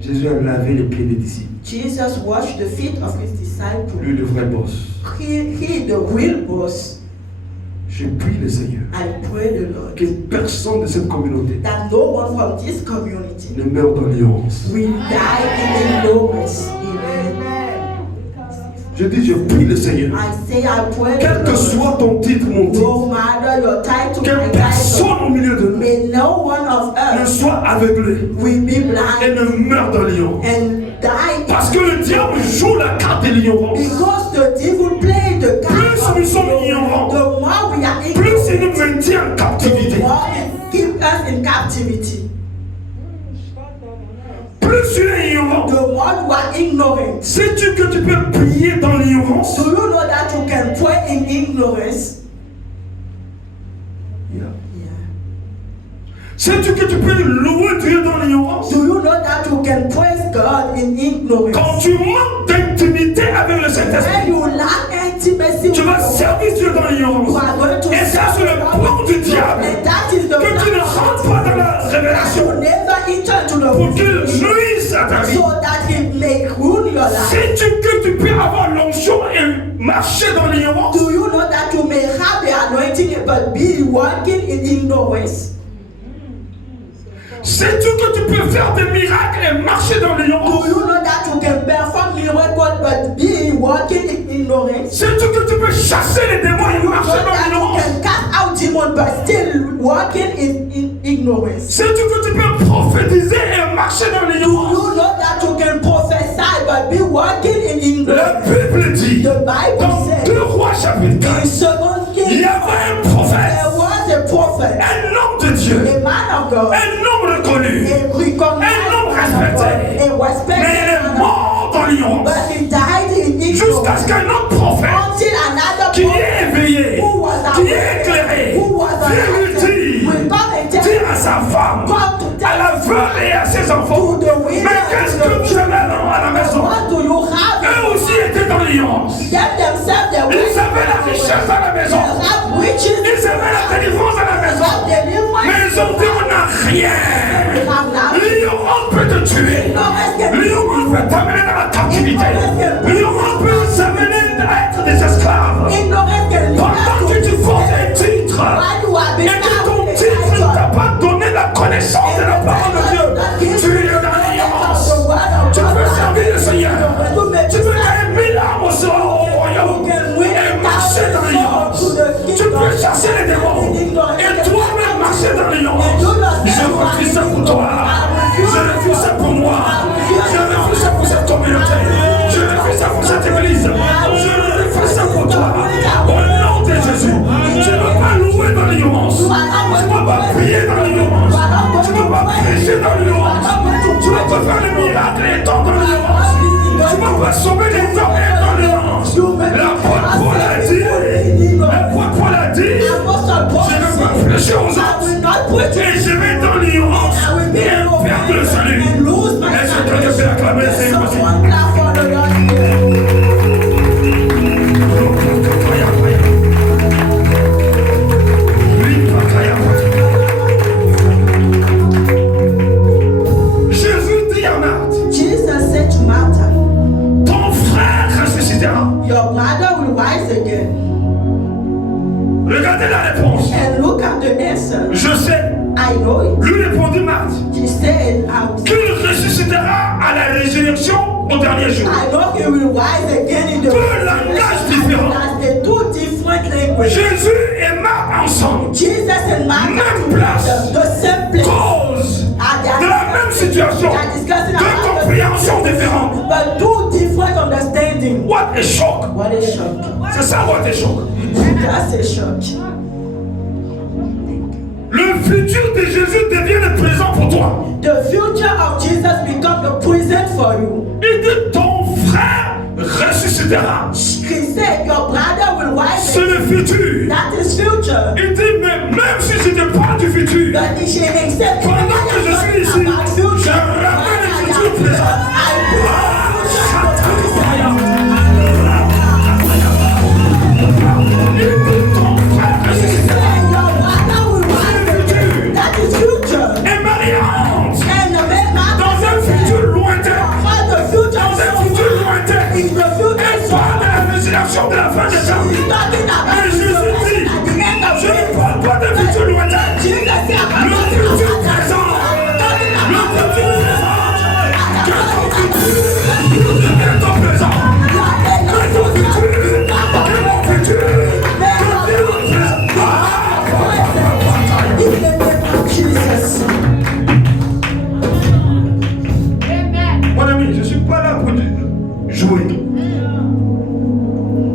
Jésus a lavé les pieds des disciples. Jesus washed the feet of his disciples. Lui, le vrai boss. He the real boss. Je prie le Seigneur I pray the Lord que personne de cette communauté that no one from this community ne meure dans l'ignorance. will die in ignorance. Amen. Je dis, je prie le Seigneur. I say, I pray Quel the que Lord, soit ton titre, mon titre, no matter your title, que my personne title, au milieu de nous may no one of ne us soit aveuglé will be et blind ne meure dans l'ignorance. and die. Parce que le diable joue la carte de l'ignorance. Because the devil played the Plus card nous of sommes the ignorants, more we are plus il ignorant, nous maintient en the captivité. more it keeps us in captivity. Plus tu es ignorant, The more you are ignorant. sais-tu que tu peux prier dans l'ignorance? Do you know that you can pray in ignorance? Yeah. Yeah. Sais-tu que tu peux louer Dieu dans l'ignorance? Do you know that you can praise God in ignorance? Quand tu manques d'intimité avec le When Saint-Esprit, you lack intimacy with tu vas God, servir Dieu dans you l'ignorance. are going to Et ça, c'est le serve plan God. du diable. And that is the Que tu ne rentres pas dans la that révélation you never enter into the pour qu'il revelation, nuise à ta vie. so that He may ruin your life. Sais-tu que tu peux avoir l'onction et marcher dans l'ignorance? Do you know that you may have the anointing but be walking in ignorance? Sais-tu que tu peux faire des miracles et marcher dans Do l'ignorance? you know that you can perform miracles but be walking in ignorance? Sais-tu que tu peux chasser les démons et Do you know marcher dans that you l'ignorance? can cast out demons but still walking in ignorance? Sais-tu que tu peux prophétiser et marcher dans Do l'ignorance? you know that you can prophesy but be walking in La ignorance? Bible dit, The Bible dans says 2 Rois chapitre in 4, 2 il y Kings avait un prophète, there was a prophet, un homme de Dieu, a man of God, un homme reconnu, a recognized un homme man of God, respecté, a mais respected il est man of God. mort dans l'ignorance. But he died in Jusqu'à ignorance ce qu'un autre prophète until another qui prophet est éveillé, who was qui est awake, éclairé, who was vient lui enlightened, dire, will come and tell dire à sa femme, come to à la tell veuve et à ses enfants, to the women mais qu'est-ce que tu avais à la maison? what do you have? Eux aussi étaient dans l'ignorance. Them themselves they were Ils avaient la richesse à la maison. they have riches, Ils avaient la délivrance à la they maison. have deliverance, Mais ils ont dit on n'a rien. they have nothing. L'ignorance peut te tuer. Ignorance can L'ignorance peut t'amener dans la captivité. L'ignorance peut t'amener à être des esclaves. ignorance can lead Pendant us que tu to portes un titre while you are et being que ton out in the titre ne t'a title, pas donné la connaissance de la parole de Dieu, tu es dans l'ignorance. Tu peux servir le Seigneur. Tu peux gagner 1000 âmes au royaume et marcher dans l'ignorance. Tu peux chasser les démons et toi-même marcher dans l'ignorance. Je refuse ça pour toi. Je refuse ça pour moi. Je refuse ça pour cette communauté. Je refuse ça pour cette église. Je refuse ça pour toi. Au nom de Jésus. Je ne veux pas louer dans l'ignorance. Je ne veux pas prier dans l'ignorance. Je ne veux pas prêcher dans l'ignorance. Je ne veux pas faire les miracles et étant dans l'ignorance. Je ne veux pas sauver les hommes et dans l'ignorance. L'apôtre Paul a dit. L'apôtre Paul a dit. Je ne veux pas prêcher aux autres. Et je vais dans l'ignorance et perdre le salut. Est-ce que tu peux acclamer le Seigneur aussi? Jésus dit à Marthe, Jesus said to Martha, ton answer. Je sais. I know it. Lui répondit Marthe He said, qu'il ressuscitera à la résurrection au dernier jour. I know he will rise again in the Deux langages différents. That's the two different languages. Jésus et Marthe ensemble. Jesus and Martha Même place. the same place. Cause And they are de la même situation. they are discussing Deux about compréhensions différentes. but two different understanding. What a shock. What a shock. C'est ça, what a shock. That's a shock. Le futur de Jésus devient le présent pour toi. The future of Jesus become the present for you. Il dit ton frère ressuscitera. He said your brother will rise C'est again. le futur. That is future. Il dit mais même si je te parle du futur, But he should accept pendant que je suis ici, je ramène le futur présent. Il dit ton frère ressuscitera. Et Marie-Ange, dans un futur lointain, elle parle de la résurrection de la fin des temps. Et Jésus dit, je ne parle pas de futur lointain. Le futur présent. Le futur présent. Que ton futur devienne ton présent. Que ton futur, que mon futur devienne mon présent. Mon ami, je ne suis pas là pour jouer.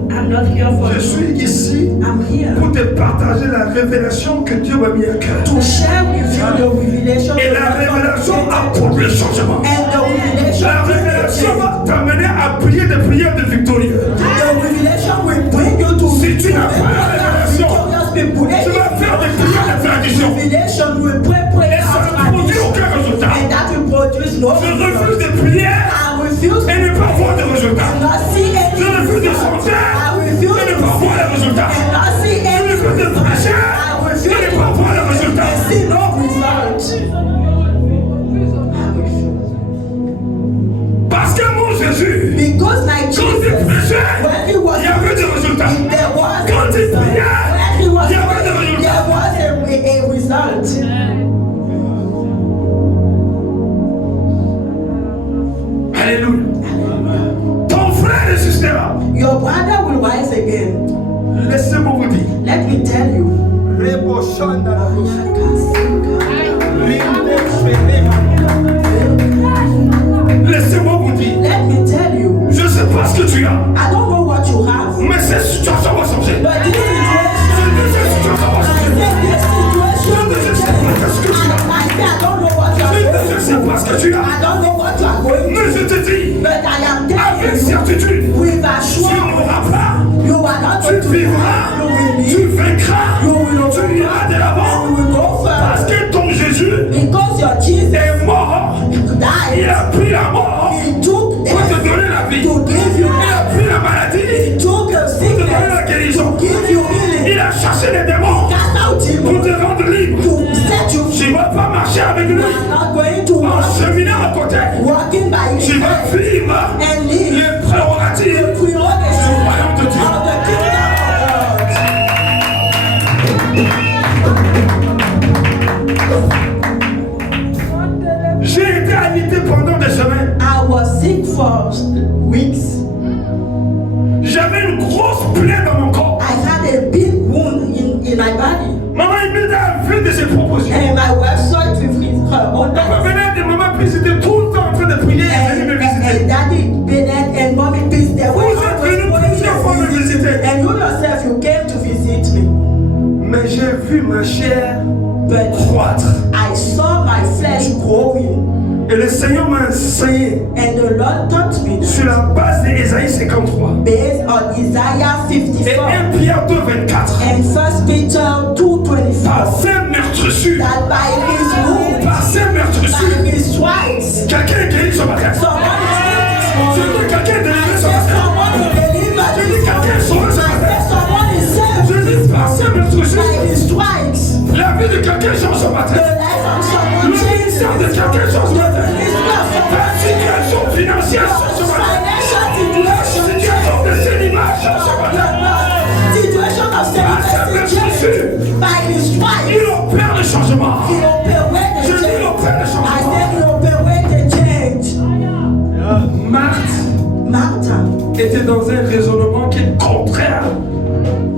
I'm not here for Je suis ici I'm here pour te partager la révélation que Dieu m'a mis à cœur. to share with you the revelation. Et la révélation apporte le changement. And the revelation. La révélation va t'amener à prier des prières de victorieux. The revelation will bring you to Si tu n'as pas la révélation, victorious people. tu vas faire des prières de tradition. Revelation will pray Et ça ne produit aucun résultat. and that will produce no Je refuse result. des prières I refuse et ne pas voir de résultats. and not see any Je refuse de result. chanter I refuse et ne pas voir les résultats. and not see Je any refuse de result. prêcher I refuse et ne pas voir les résultats. and see no result. I refuse. Parce que mon Jésus, Because my quand il Jesus, prêchait, when he was il y avait des résultats. there was Quand il result. priait, When he was il y avait des there résultats. was a result. Alléluia. Ton frère ressuscitera. Your brother will rise again. Laissez-moi vous dire. Let me tell you. Laissez-moi vous dire. Let me tell you. Je ne sais pas ce que tu as, I don't know what you have. mais cette situation va changer. But this Cette situation va changer. I don't know what you are Je ne sais going pas ce que tu I as, don't know what you are going mais je te dis, But I am avec telling you certitude, with tu assurance n'auras pas, you are not tu going to vivras, You will tu live. vaincras, You will tu iras de You l'avant. will go Parce further. que ton Jésus Because your Jesus est mort, il died. a pris la mort He took pour te death donner la vie. to give you Il a life. pris la maladie He took your pour te donner la sickness guérison. to give you healing. Il a chassé les démons Cast out pour demons te rendre libre. to set you free. Tu ne vas pas marcher avec lui You are not going to en walk, cheminant à côté. walking by his Tu vas side vivre and live les prérogatives the prerogative du royaume de Dieu. of the kingdom J'ai été alité pendant des semaines. I was sick for weeks. J'avais une grosse plaie dans mon corps. I had a big wound in my body. Maman Imelda a vu de ses propositions. And my wife saw it with her own Papa eyes. Bennett et maman Pris étaient tout le temps en train de prier et venir me visiter. And Daddy Bennett and Mommy Peace, they were Vous êtes venus plusieurs fois me visiter. And you yourself, you came to visit me. Mais j'ai vu ma chair But croître. I saw my flesh growing. Et le Seigneur m'a enseigné And the Lord taught me that sur la base d'Ésaïe 53 based on Isaiah et 54 1 Pierre 2, 24. and 1 Peter Par 2:24. ces meurtrissures, That by his wounds, par ces meurtrissures, by his stripes, quelqu'un est guéri ce matin. someone Je is dis quelqu'un est délivré ce saved. matin. Someone is delivered. Je dis quelqu'un est sauvé ce I matin. said someone is saved Je dis par ces meurtrissures, by his stripes. la vie de quelqu'un change ce The matin. life of someone Le changes. ministère de quelqu'un change ce The matin. ministry of La situation financière change ce matin. financial La situation situation de célibat change ce matin. situation of Par ces celibacy meurtrissures, by his stripes. il opère changement. He operate the Je dis change. opère le I changement. said he operate the change. Marthe Martha, était dans un raisonnement qui est contraire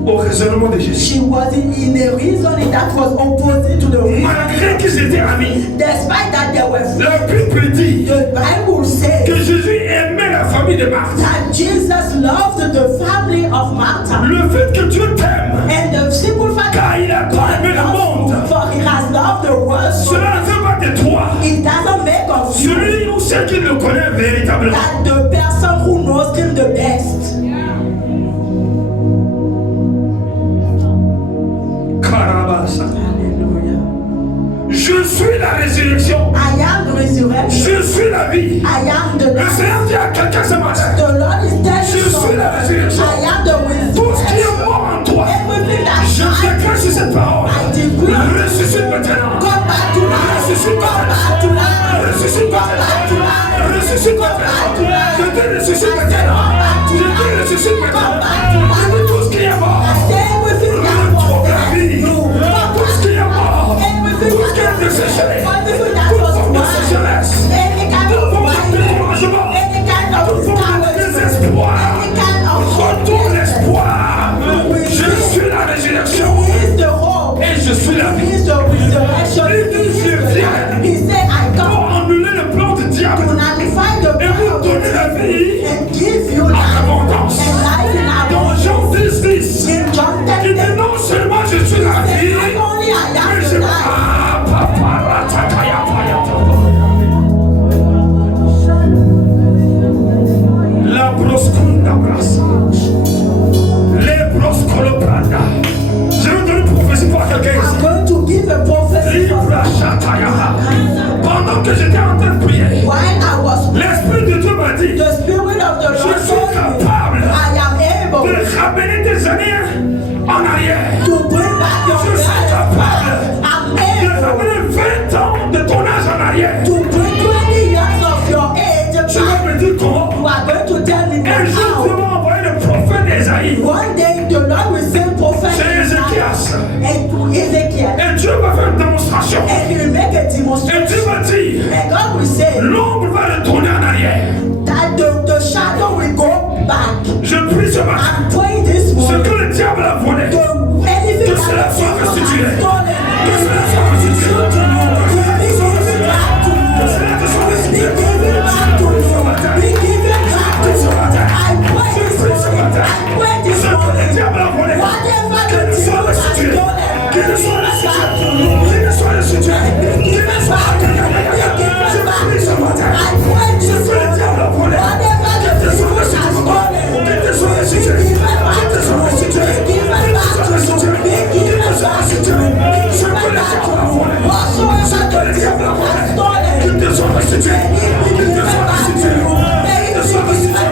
au raisonnement de Jésus. she was in a reasoning that was opposite to the Malgré reasoning. qu'ils étaient amis, Despite that they were friends, la Bible dit the Bible says que Jésus aimait la famille de Marthe. that Jesus loved the family of Martha. Le fait que Dieu t'aime, And the simple fact car il a tant aimé le monde, for he has loved the world so cela ne fait pas de toi it doesn't make of you celui ou celle qui le connaît véritablement. that the person who knows him the best. Karabasa. Hallelujah. Je suis la résurrection. I am the resurrection. Je suis la vie. I am the Le life. Seigneur dit à quelqu'un ce matin, The Lord is telling je suis someone, la résurrection. I am the Tout ce qui est resurrection. mort en toi, Everything that je déclare sur cette parole. I decree. Ressuscite maintenant. Come back to life. Ressuscite Come back to maintenant. life. Ressuscite Come back to maintenant. life. Ressuscite Come back to maintenant. life. Je te ressuscite I said, maintenant. come back to Je te life. ressuscite Come maintenant. back to life. Je dis tout ce qui est mort. I say everything that was Retrouve la dead. vie. You come Tout ce back. qui est mort. Everything Tout ce qui est that desséché. everything that Toute was forme de wild. sécheresse. Any kind Toute of forme de wild. découragement. Any kind of Toute forme de discouragement. désespoir. Any kind of Retourne l'espoir. Je suis la He résurrection. is the hope. Et je suis la He vie. is the resurrection. Il dit, je viens. He said, I Pour come annuler le plan du to diable nullify the et vous plan of donner la vie and give you en life abondance. and life in Dans abundance. Jean 10, In John il 10, dit non seulement je suis la vie, not only I mais am je the life. La broscunda brassa. Les broscolopranda. Je vais donner une prophétie pour quelqu'un I'm ici. going to give a prophecy for Libra Shataya. Pendant que j'étais en train de prier, while I was l'Esprit de Dieu m'a dit, the spirit of the je Lord suis told me capable I am able de ramener des années en arrière. to bring back your Je suis life. capable I'm de able ramener 20 ans de ton âge en arrière. to bring 20 years of your age Tu vas back. me dire comment? You are going to tell me Un jour, Dieu how. m'a envoyé le prophète Esaïe One day the Lord will send prophet chez Ézéchias. and to Ezekiel Et Dieu va faire une démonstration. and he will make a Et Dieu demonstration. va dire, And God will say l'ombre va retourner en arrière. that the shadow will go back. Je prie ce matin. I'm praying this Ce morning. que le diable a volé, The anything que that cela the soit devil has restitué. stolen, Que cela soit restitué. we give it back to you. Que cela te soit We restitué. give it back to you. We give it back to you. I pray this morning. I pray this Ce que le morning. diable a volé, Whatever qu'il the ne soit devil has restitué. stolen, Qu'il ne soit restitué. Qu'il ne soit restitué. Qu'il ne soit Je prie ce matin. I pray Ce this que le diable a morning. volé, Whatever the qu'il te soit devil has restitué. stolen, Qu'il te soit we restitué. give it back Qu'il te to soit you. restitué. We give it back to you. We give it back to you. We give it back to you. Whatsoever the devil has stolen, Qu'il te soit restitué. Qu'il te soit restitué. Qu'il te soit restitué.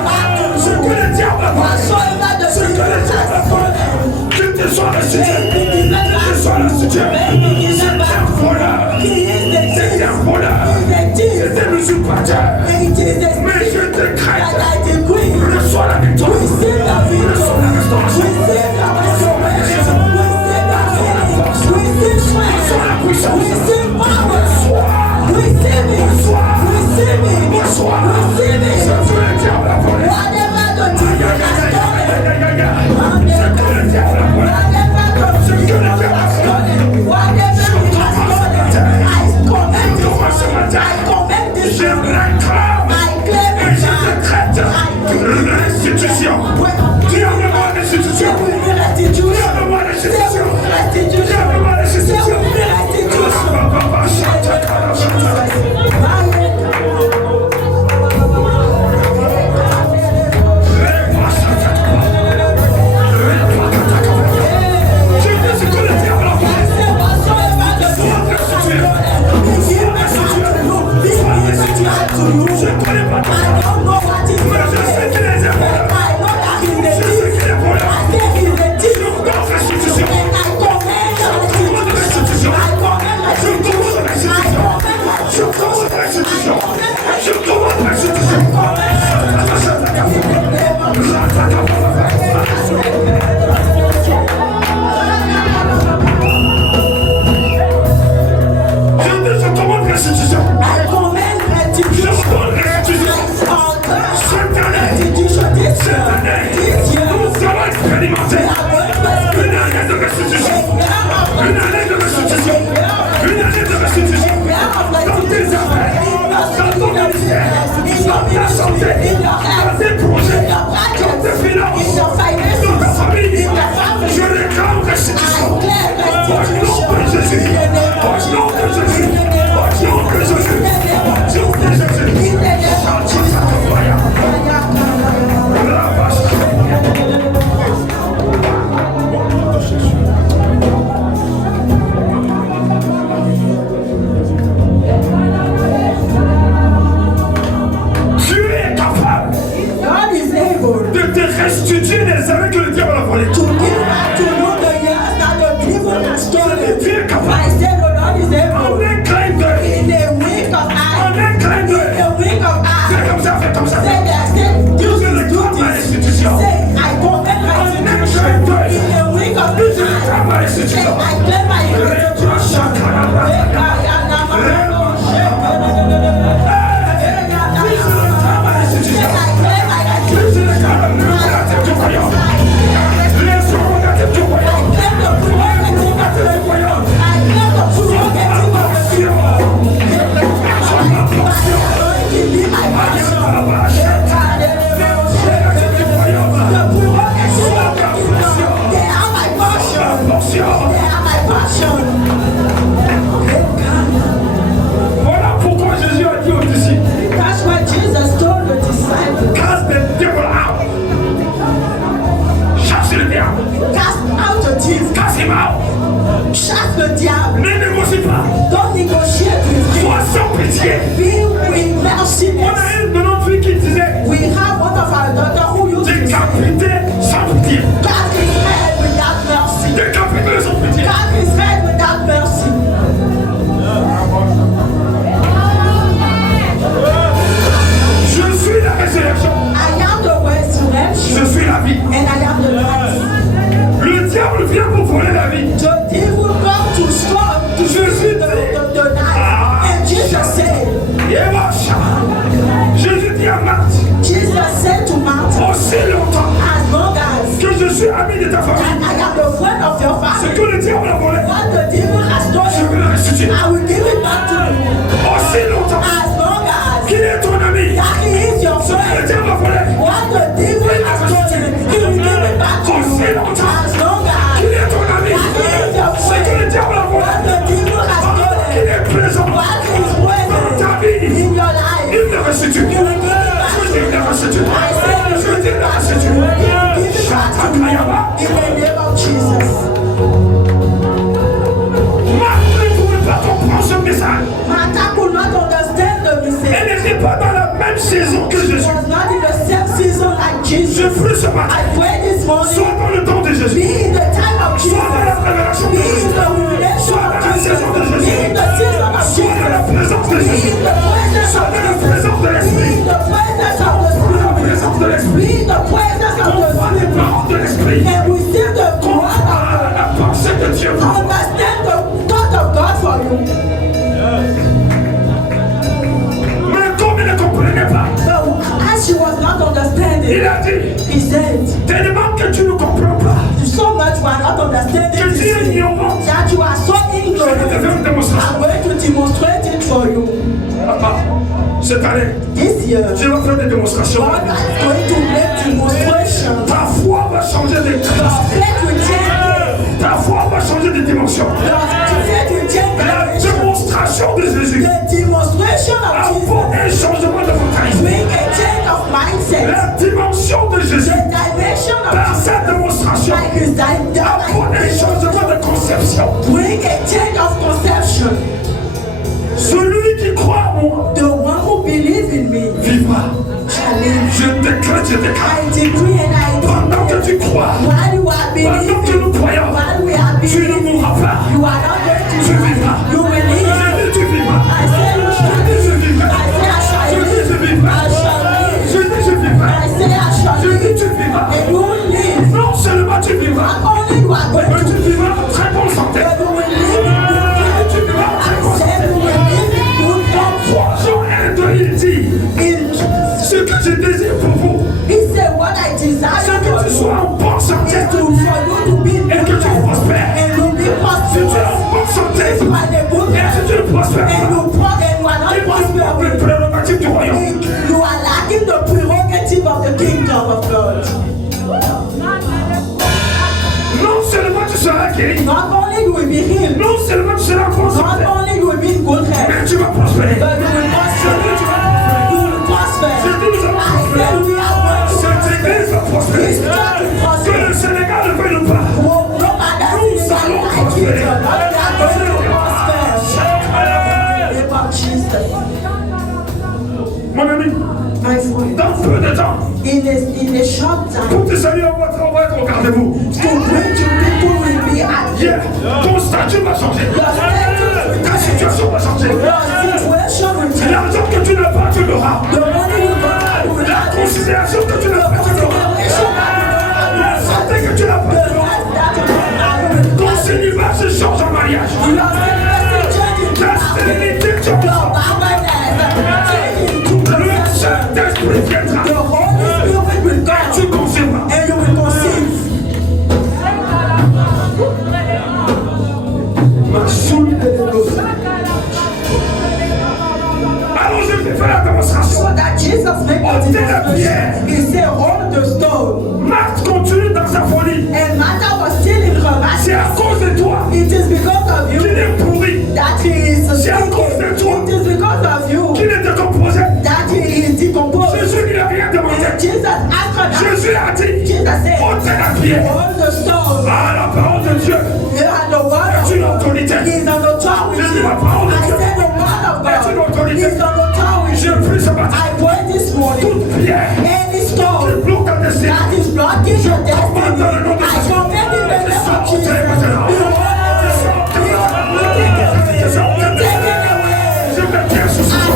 Ce que le diable a volé, whatsoever the ce que devil le has diable a volé, stolen, qu'il te soit restitué. we give it Qu'il te back soit to restitué. you. May we give it back to you. Voleur. He is the C'était thief. un voleur. He is the thief. C'était l'usurpateur. And it is the Mais je thief décrète, that I decree. reçois la victoire. Receive the victory. Receive the restoration. Receive the healing. Receive strength. Receive power. Receive it. Receive it. Receive it. Ce que le diable a volé. Whatever the devil has stolen. Ce que le diable a volé. Ce que le diable a stolen. Je réclame et je décrète restitution. Dis en moi restitution. restitution. I declare Au nom restitution. de Jésus. In the name Au of Jesus. nom de Jésus. In the name Au of nom de Jesus. Jésus. In the name Au of nom de Jesus. Jésus. In the name of Jesus. Tu es capable God is able de te restituer les années que le diable a volées. to give back to you the years that the devil has stolen. Tu es capable. I say the Lord is En able. un clin d'œil. In a wink of En eye. un clin d'œil. In a wink of Fais eye. comme ça, fais comme ça. Say that. Say, do Je this, do réclame ma this. restitution. Say, I command restitution. In a wink of Je eye. réclame ma Say, restitution. I claim my restitution. Voilà pourquoi Jésus a dit aux disciples, That's what Jesus told the disciples. cast the devil out. Chasse le diable. Cast out the thief. Cast him out. Chasse le diable. Ne négocie pas. Don't negotiate with him. Sois sans pitié. Be with On merciless. a une de notre fille qui disait, We have one of our daughter who used to say, décapité sans pitié. cut his head without mercy. Décapité sans pitié. Cut his head without mercy. Je suis la résurrection. I am the resurrection Je suis la vie. and I am the life. Le diable vient pour voler la vie. The devil come to stop to Je suis the life. And Jesus said, Jésus dit à Marthe, Jesus said to Martha, aussi longtemps as long as que je suis ami de ta famille, I am the friend of your ce family, que le diable a volé, what the devil has je stolen, vais le restituer. I will give it back to you. Aussi longtemps As long as qu'il est ton ami, that he is your ce que le friend, diable a volé, what the devil has stolen, he will give it back to you. As long qu'il as est ton ami, that he is your ce que le friend, diable a volé, what the devil has qu'il stolen, est présent what is dans ta present vie, in your life, il le restitue. he will give it back Je to dis you. il le restitue. I say he Je will dis give il it le back to restitue. you. He will give it back to you. In the name of Jesus. Marthe ne pouvait pas comprendre ce message. Martha could not understand the message. Elle n'était pas dans la même saison que She Jésus. was not in the same season like Je Jesus. prie ce matin, I pray this morning, soit dans le temps de be Jésus, in the time of soit dans la Jesus. révélation Be de in Jésus, the revelation soit of dans la Jesus. saison de Be Jésus, in the season of soit dans la Jesus. présence de Be Jésus, in the presence soit of dans la Jesus. présence de Be l'Esprit, in the presence of the soit dans la Spirit. présence de l'Esprit. Be in the presence of the Comprends les Spirit. paroles de l'Esprit. And receive the word of Comprends God. la pensée de Dieu. Understand the thought of God for you. Mais comme il ne comprenait pas, But as she was not understanding, il a dit, he said, tellement que tu ne comprends pas, so much you are not understanding que this tu es thing, ignorant, that you are so je vais te ignorant. faire une démonstration. I'm going to demonstrate it for you. Papa, cette année, This year, je vais faire des démonstrations. God is going to make demonstration. Ta foi va changer de Your faith will change. Ta foi va changer de dimension. Your faith will change. La démonstration de Jésus The demonstration of apporte Jesus un changement de mentalité. bring a change of mindset. La dimension de Jésus, The dimension of par Jesus, cette démonstration, like his apporte un changement de conception. bring a change of conception. Celui qui croit en moi The one who believes in me vivra. shall live. Je déclare, je déclare. I decree and I Pendant que declare. tu crois, While you are pendant que nous believing, croyons, while we are tu ne believing, mourras pas. you are not going to Tu die. vivras. You will Je live. dis, tu vivras. I say you Je shall dis, live. je vivrai. I say I shall Je dis, live. je vivrai. I shall live. Je dis, je vivrai. I say I shall Je dis, live. tu vivras. And you will live. Non seulement tu vivras, Not only you are going mais to tu live, vivras en très bonne santé. but you will live in good health. Tu vivras en très I bonne said santé. you will live in good health. Jean 1, 2, il dit, In ce que je désire pour vous, he said what I desire c'est que for tu you sois en bonne santé is to for you to be in et que good tu health prospères. and you be Si tu es prosperous. en bonne santé If you are in a good et health si tu ne prospères and you pas, and you are not il te manque prospering, les prérogatives du royaume. you are lacking the prerogative of the kingdom of God. Non seulement tu seras guéri. Not only you will be healed, Non seulement tu seras prospère, not only you will be in good health, mais tu vas prospérer. but you will prosper. You will prosper. Surtout nous allons I said prospérer. we are going to Cette église va prospérer. This church will Que prosper. le Sénégal ne veuille nous pas. Well, no matter if it's like it, we are going to prosper. Name of Jesus. Mon ami, My friend, dans peu de temps, in a short time, pour te saluer, on va être au garde-vous. to bring you people will be at Yeah. Ton statut va changer. your status Ta situation va changer. will your situation will change. L'argent que tu n'as pas, tu l'auras. The money you got will La not be considération que tu n'as pas, tu l'auras. La santé que tu n'as pas, tu l'auras. Ton célibat se change en mariage. La stérilité change. Le Saint-Esprit viendra. Tu concevras. Ma soul est dégoûtée. Alors je vais faire la démonstration. Marthe continue dans sa folie. C'est à cause de toi qu'il est pourri, qu'il est décomposé. Jésus lui a rien demandé. Jésus a dit, ôtez la pierre. Ah, la parole de Dieu est une autorité. Je dis la parole de Dieu est une autorité. Je prie ce matin, toute pierre qui bloque ta destinée, je commande dans le nom de Jésus. Je me tiens sous ce nom.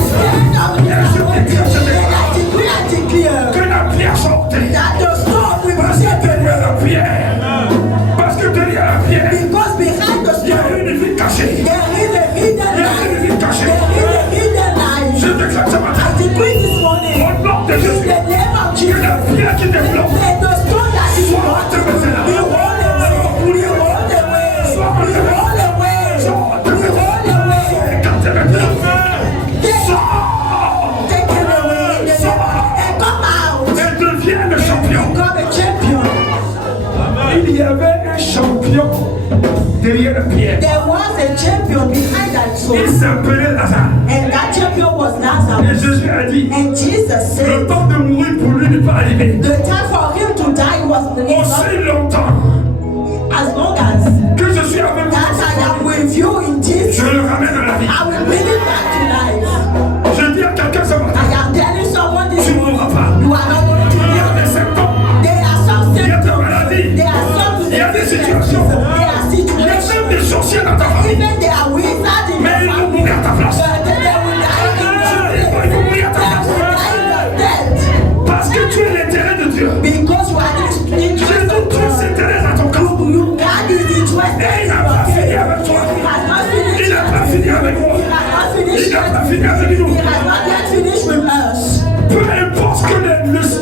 Que la pierre sorte. Parce que derrière la pierre, il y a une vie cachée. Je déclare ce matin, au nom de Jésus, que la pierre qui développe il y avait un champion derrière la pierre. There was a champion behind that Il throne, s'appelait Lazare. and that champion was Et Lazarus. Jésus a dit, And Jesus le said, temps de mourir pour lui n'est pas arrivé. the time for him to die was not Aussi longtemps as long as que je suis avec vous, that I am with you in Jesus. je le ramène à la vie. I will bring it back to life. Je dis à quelqu'un ce matin, I am telling someone this tu ne morning, mourras pas. you are not going to Il y a live. des symptômes, There are some il y a des symptoms. maladies, There are some il y a des sicknesses. situations, There are il y a même situations. des sorciers dans ta famille. Even there are wizards in Mais your ils vont family. mourir à ta place. But then they will die in your Ils vont place. mourir à ta They place. will die in your death. Parce que tu es l'intérêt de Dieu. Because you are the interest Jésus, of tu God. s'intéresse à ton camp. God is interested Et in il n'a your pas fini case. avec toi. He has not finished Il n'a pas yet. fini avec moi. He has not finished Il n'a pas yet. fini avec nous. He has not yet finished with us. Peu importe ce que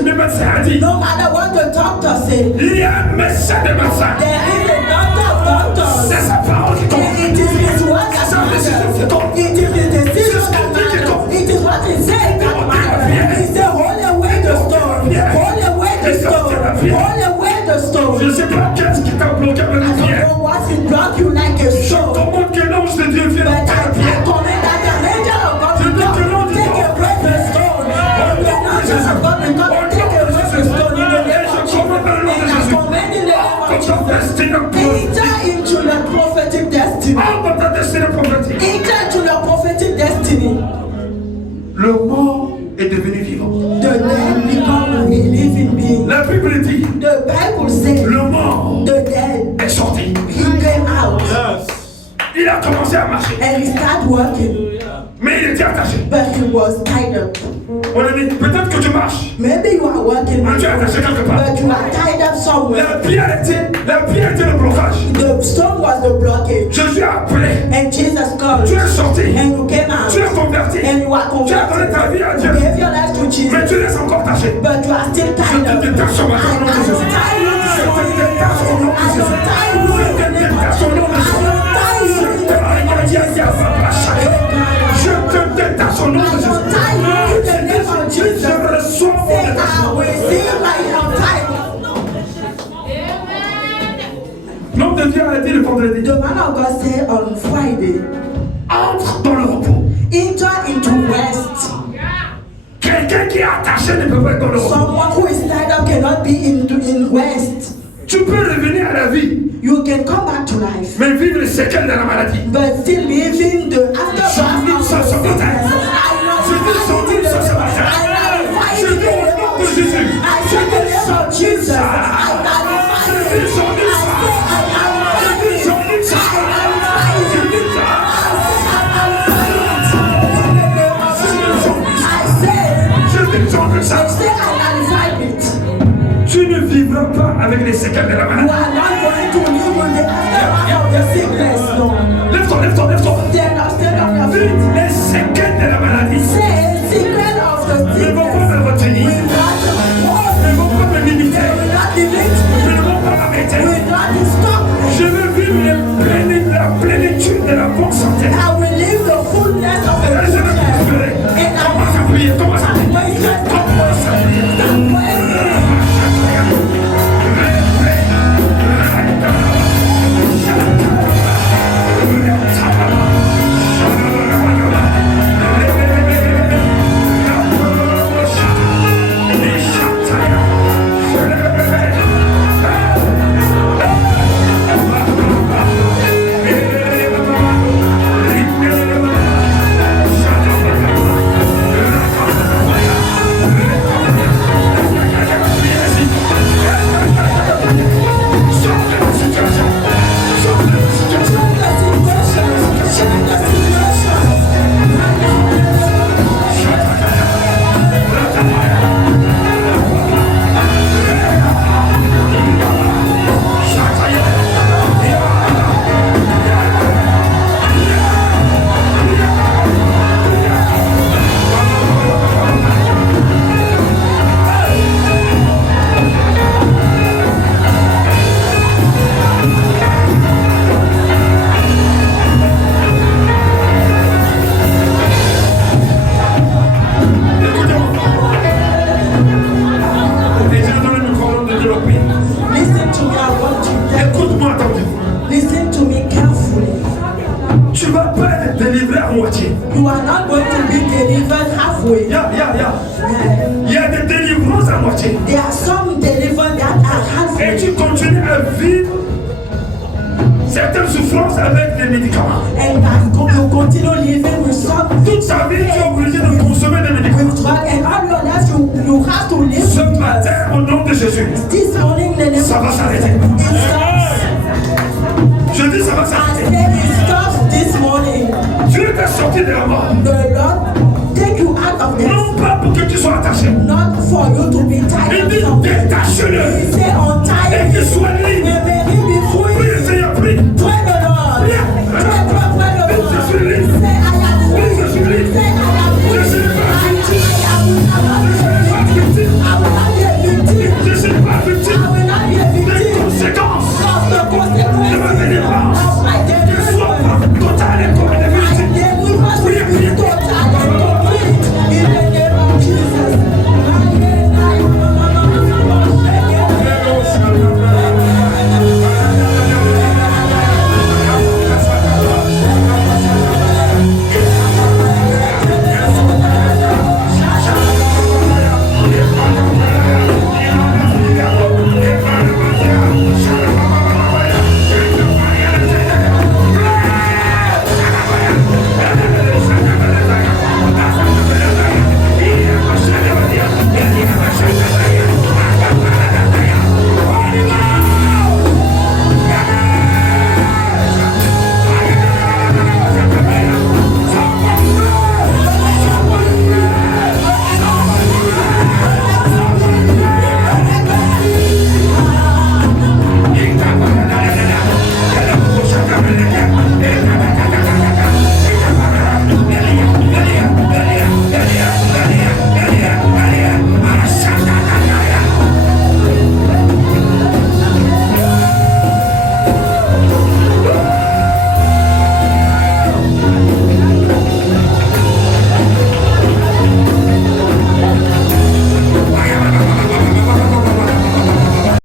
le médecin a dit, No matter what the doctor says, il y a un médecin de médecins. there is a doctor of doctors. C'est sa parole qui compte. It is his word that matters. It is his decision that matters. It is what he said that matters. He said, hold away the stone. Hold away the stone. Hold away the stone. Je ne sais pas qu'est-ce qui t'a bloqué avec I la don't pierre. know what will block you like a stone. Comment que l'ange de Dieu vient But dans ta I pierre? command that the angel of God will come, take away the stone. And the angel of God will come and take away the stone in the name of Jesus. And I command in the name of Dans Jesus. ta destinée prophétique. Enter into the prophetic destiny. Dans ta destinée prophétique. Enter into the prophetic destiny. Le mort est devenu vivant. The dead become a living being. La Bible dit, The Bible says le mort the dead, est sorti. he came out Il a commencé à marcher. and he started working, Mais il était attaché. but he was tied up. Mon ami, peut-être que tu marches. Maybe you are working, Mais tu es attaché quelque part. but you are tied up somewhere. La pierre était le blocage. The stone was the blockage. Jésus a appelé. And Jesus called, Tu es sorti. and you came out, Tu es converti. and you are Tu as donné ta vie à converted. Dieu. You gave your life to Mais Jesus, tu restes encore attaché. but you are still tied up. Je te détache au nom de I Jésus. tie you Je to te détache au nom de I Jésus. untie you Je in te the name of détache au nom de Jesus. Jésus. I untie you in the name of Jesus. Je te détache au nom de I Jésus. untie you in the name of Jesus. Je reçois mon Say, I détachement. receive my untie. L'homme de Dieu a dit le vendredi. The man of God said on Friday, Entre dans le repos. enter into rest. Quelqu'un qui est attaché ne peut pas être dans le repos. Someone who is tied up cannot be in rest. Tu peux revenir à la vie, You can come back to life, mais vivre les séquelles de la maladie. but still living the aftermath of the sickness. Je dis sortir ça ce matin. Je dis au nom de Jésus. I say the name of Jesus. Je dis sortir ça. Je dis sortir ça. Je dis ça. Je dis sortir ça. Tu ne vivras pas avec les séquelles de la You maladie. are not going to live with the aftermath of the sickness, no. Lève-toi, lève-toi, lève-toi. Stand on your feet. Vite les séquelles de la maladie. Say, secret of the Ne vont sickness. pas me retenir. Will not hold Ne vont pas me limiter. They will not limit me. Ne vont pas m'arrêter. Will not stop me. Je veux vivre la plénitude de la bonne santé. I will live the fullness of the Je veux goodness. prospérer. And I Commence à prier, commence à prier. Commence à prier. Listen to me, I want to tell you. Écoute-moi attentivement. Listen to me carefully. Tu ne vas pas être délivré à moitié. You are not going to be delivered halfway. Il y a des délivrances à moitié. There are some delivered that are Et halfway. tu continues à vivre certaines souffrances avec des médicaments. And that you continue living with some Toute sa vie, tu es obligé de consommer des médicaments. with drug, and all your life you have to live Ce with drugs. matin, au nom de Jésus, This morning, the name ça va s'arrêter. it stops. Je dis ça va I s'arrêter. say it stops this morning. Dieu t'a sorti de la mort. The Lord take you out of death, Non pas pour que tu sois attaché. not for you to be Il tied dit up. détache-le. He say untie Et him. qu'il soit libre. May he be free. Prie, Seigneur, prie. Pray the Lord. Pray the Je Lord. suis libre. Say I am free. Je suis libre. Say I am free. Je suis libre. I will not be a victim. I will not be a victim. Je ne suis pas victime I will not be a des victim conséquences of the de ma délivrance. consequences of my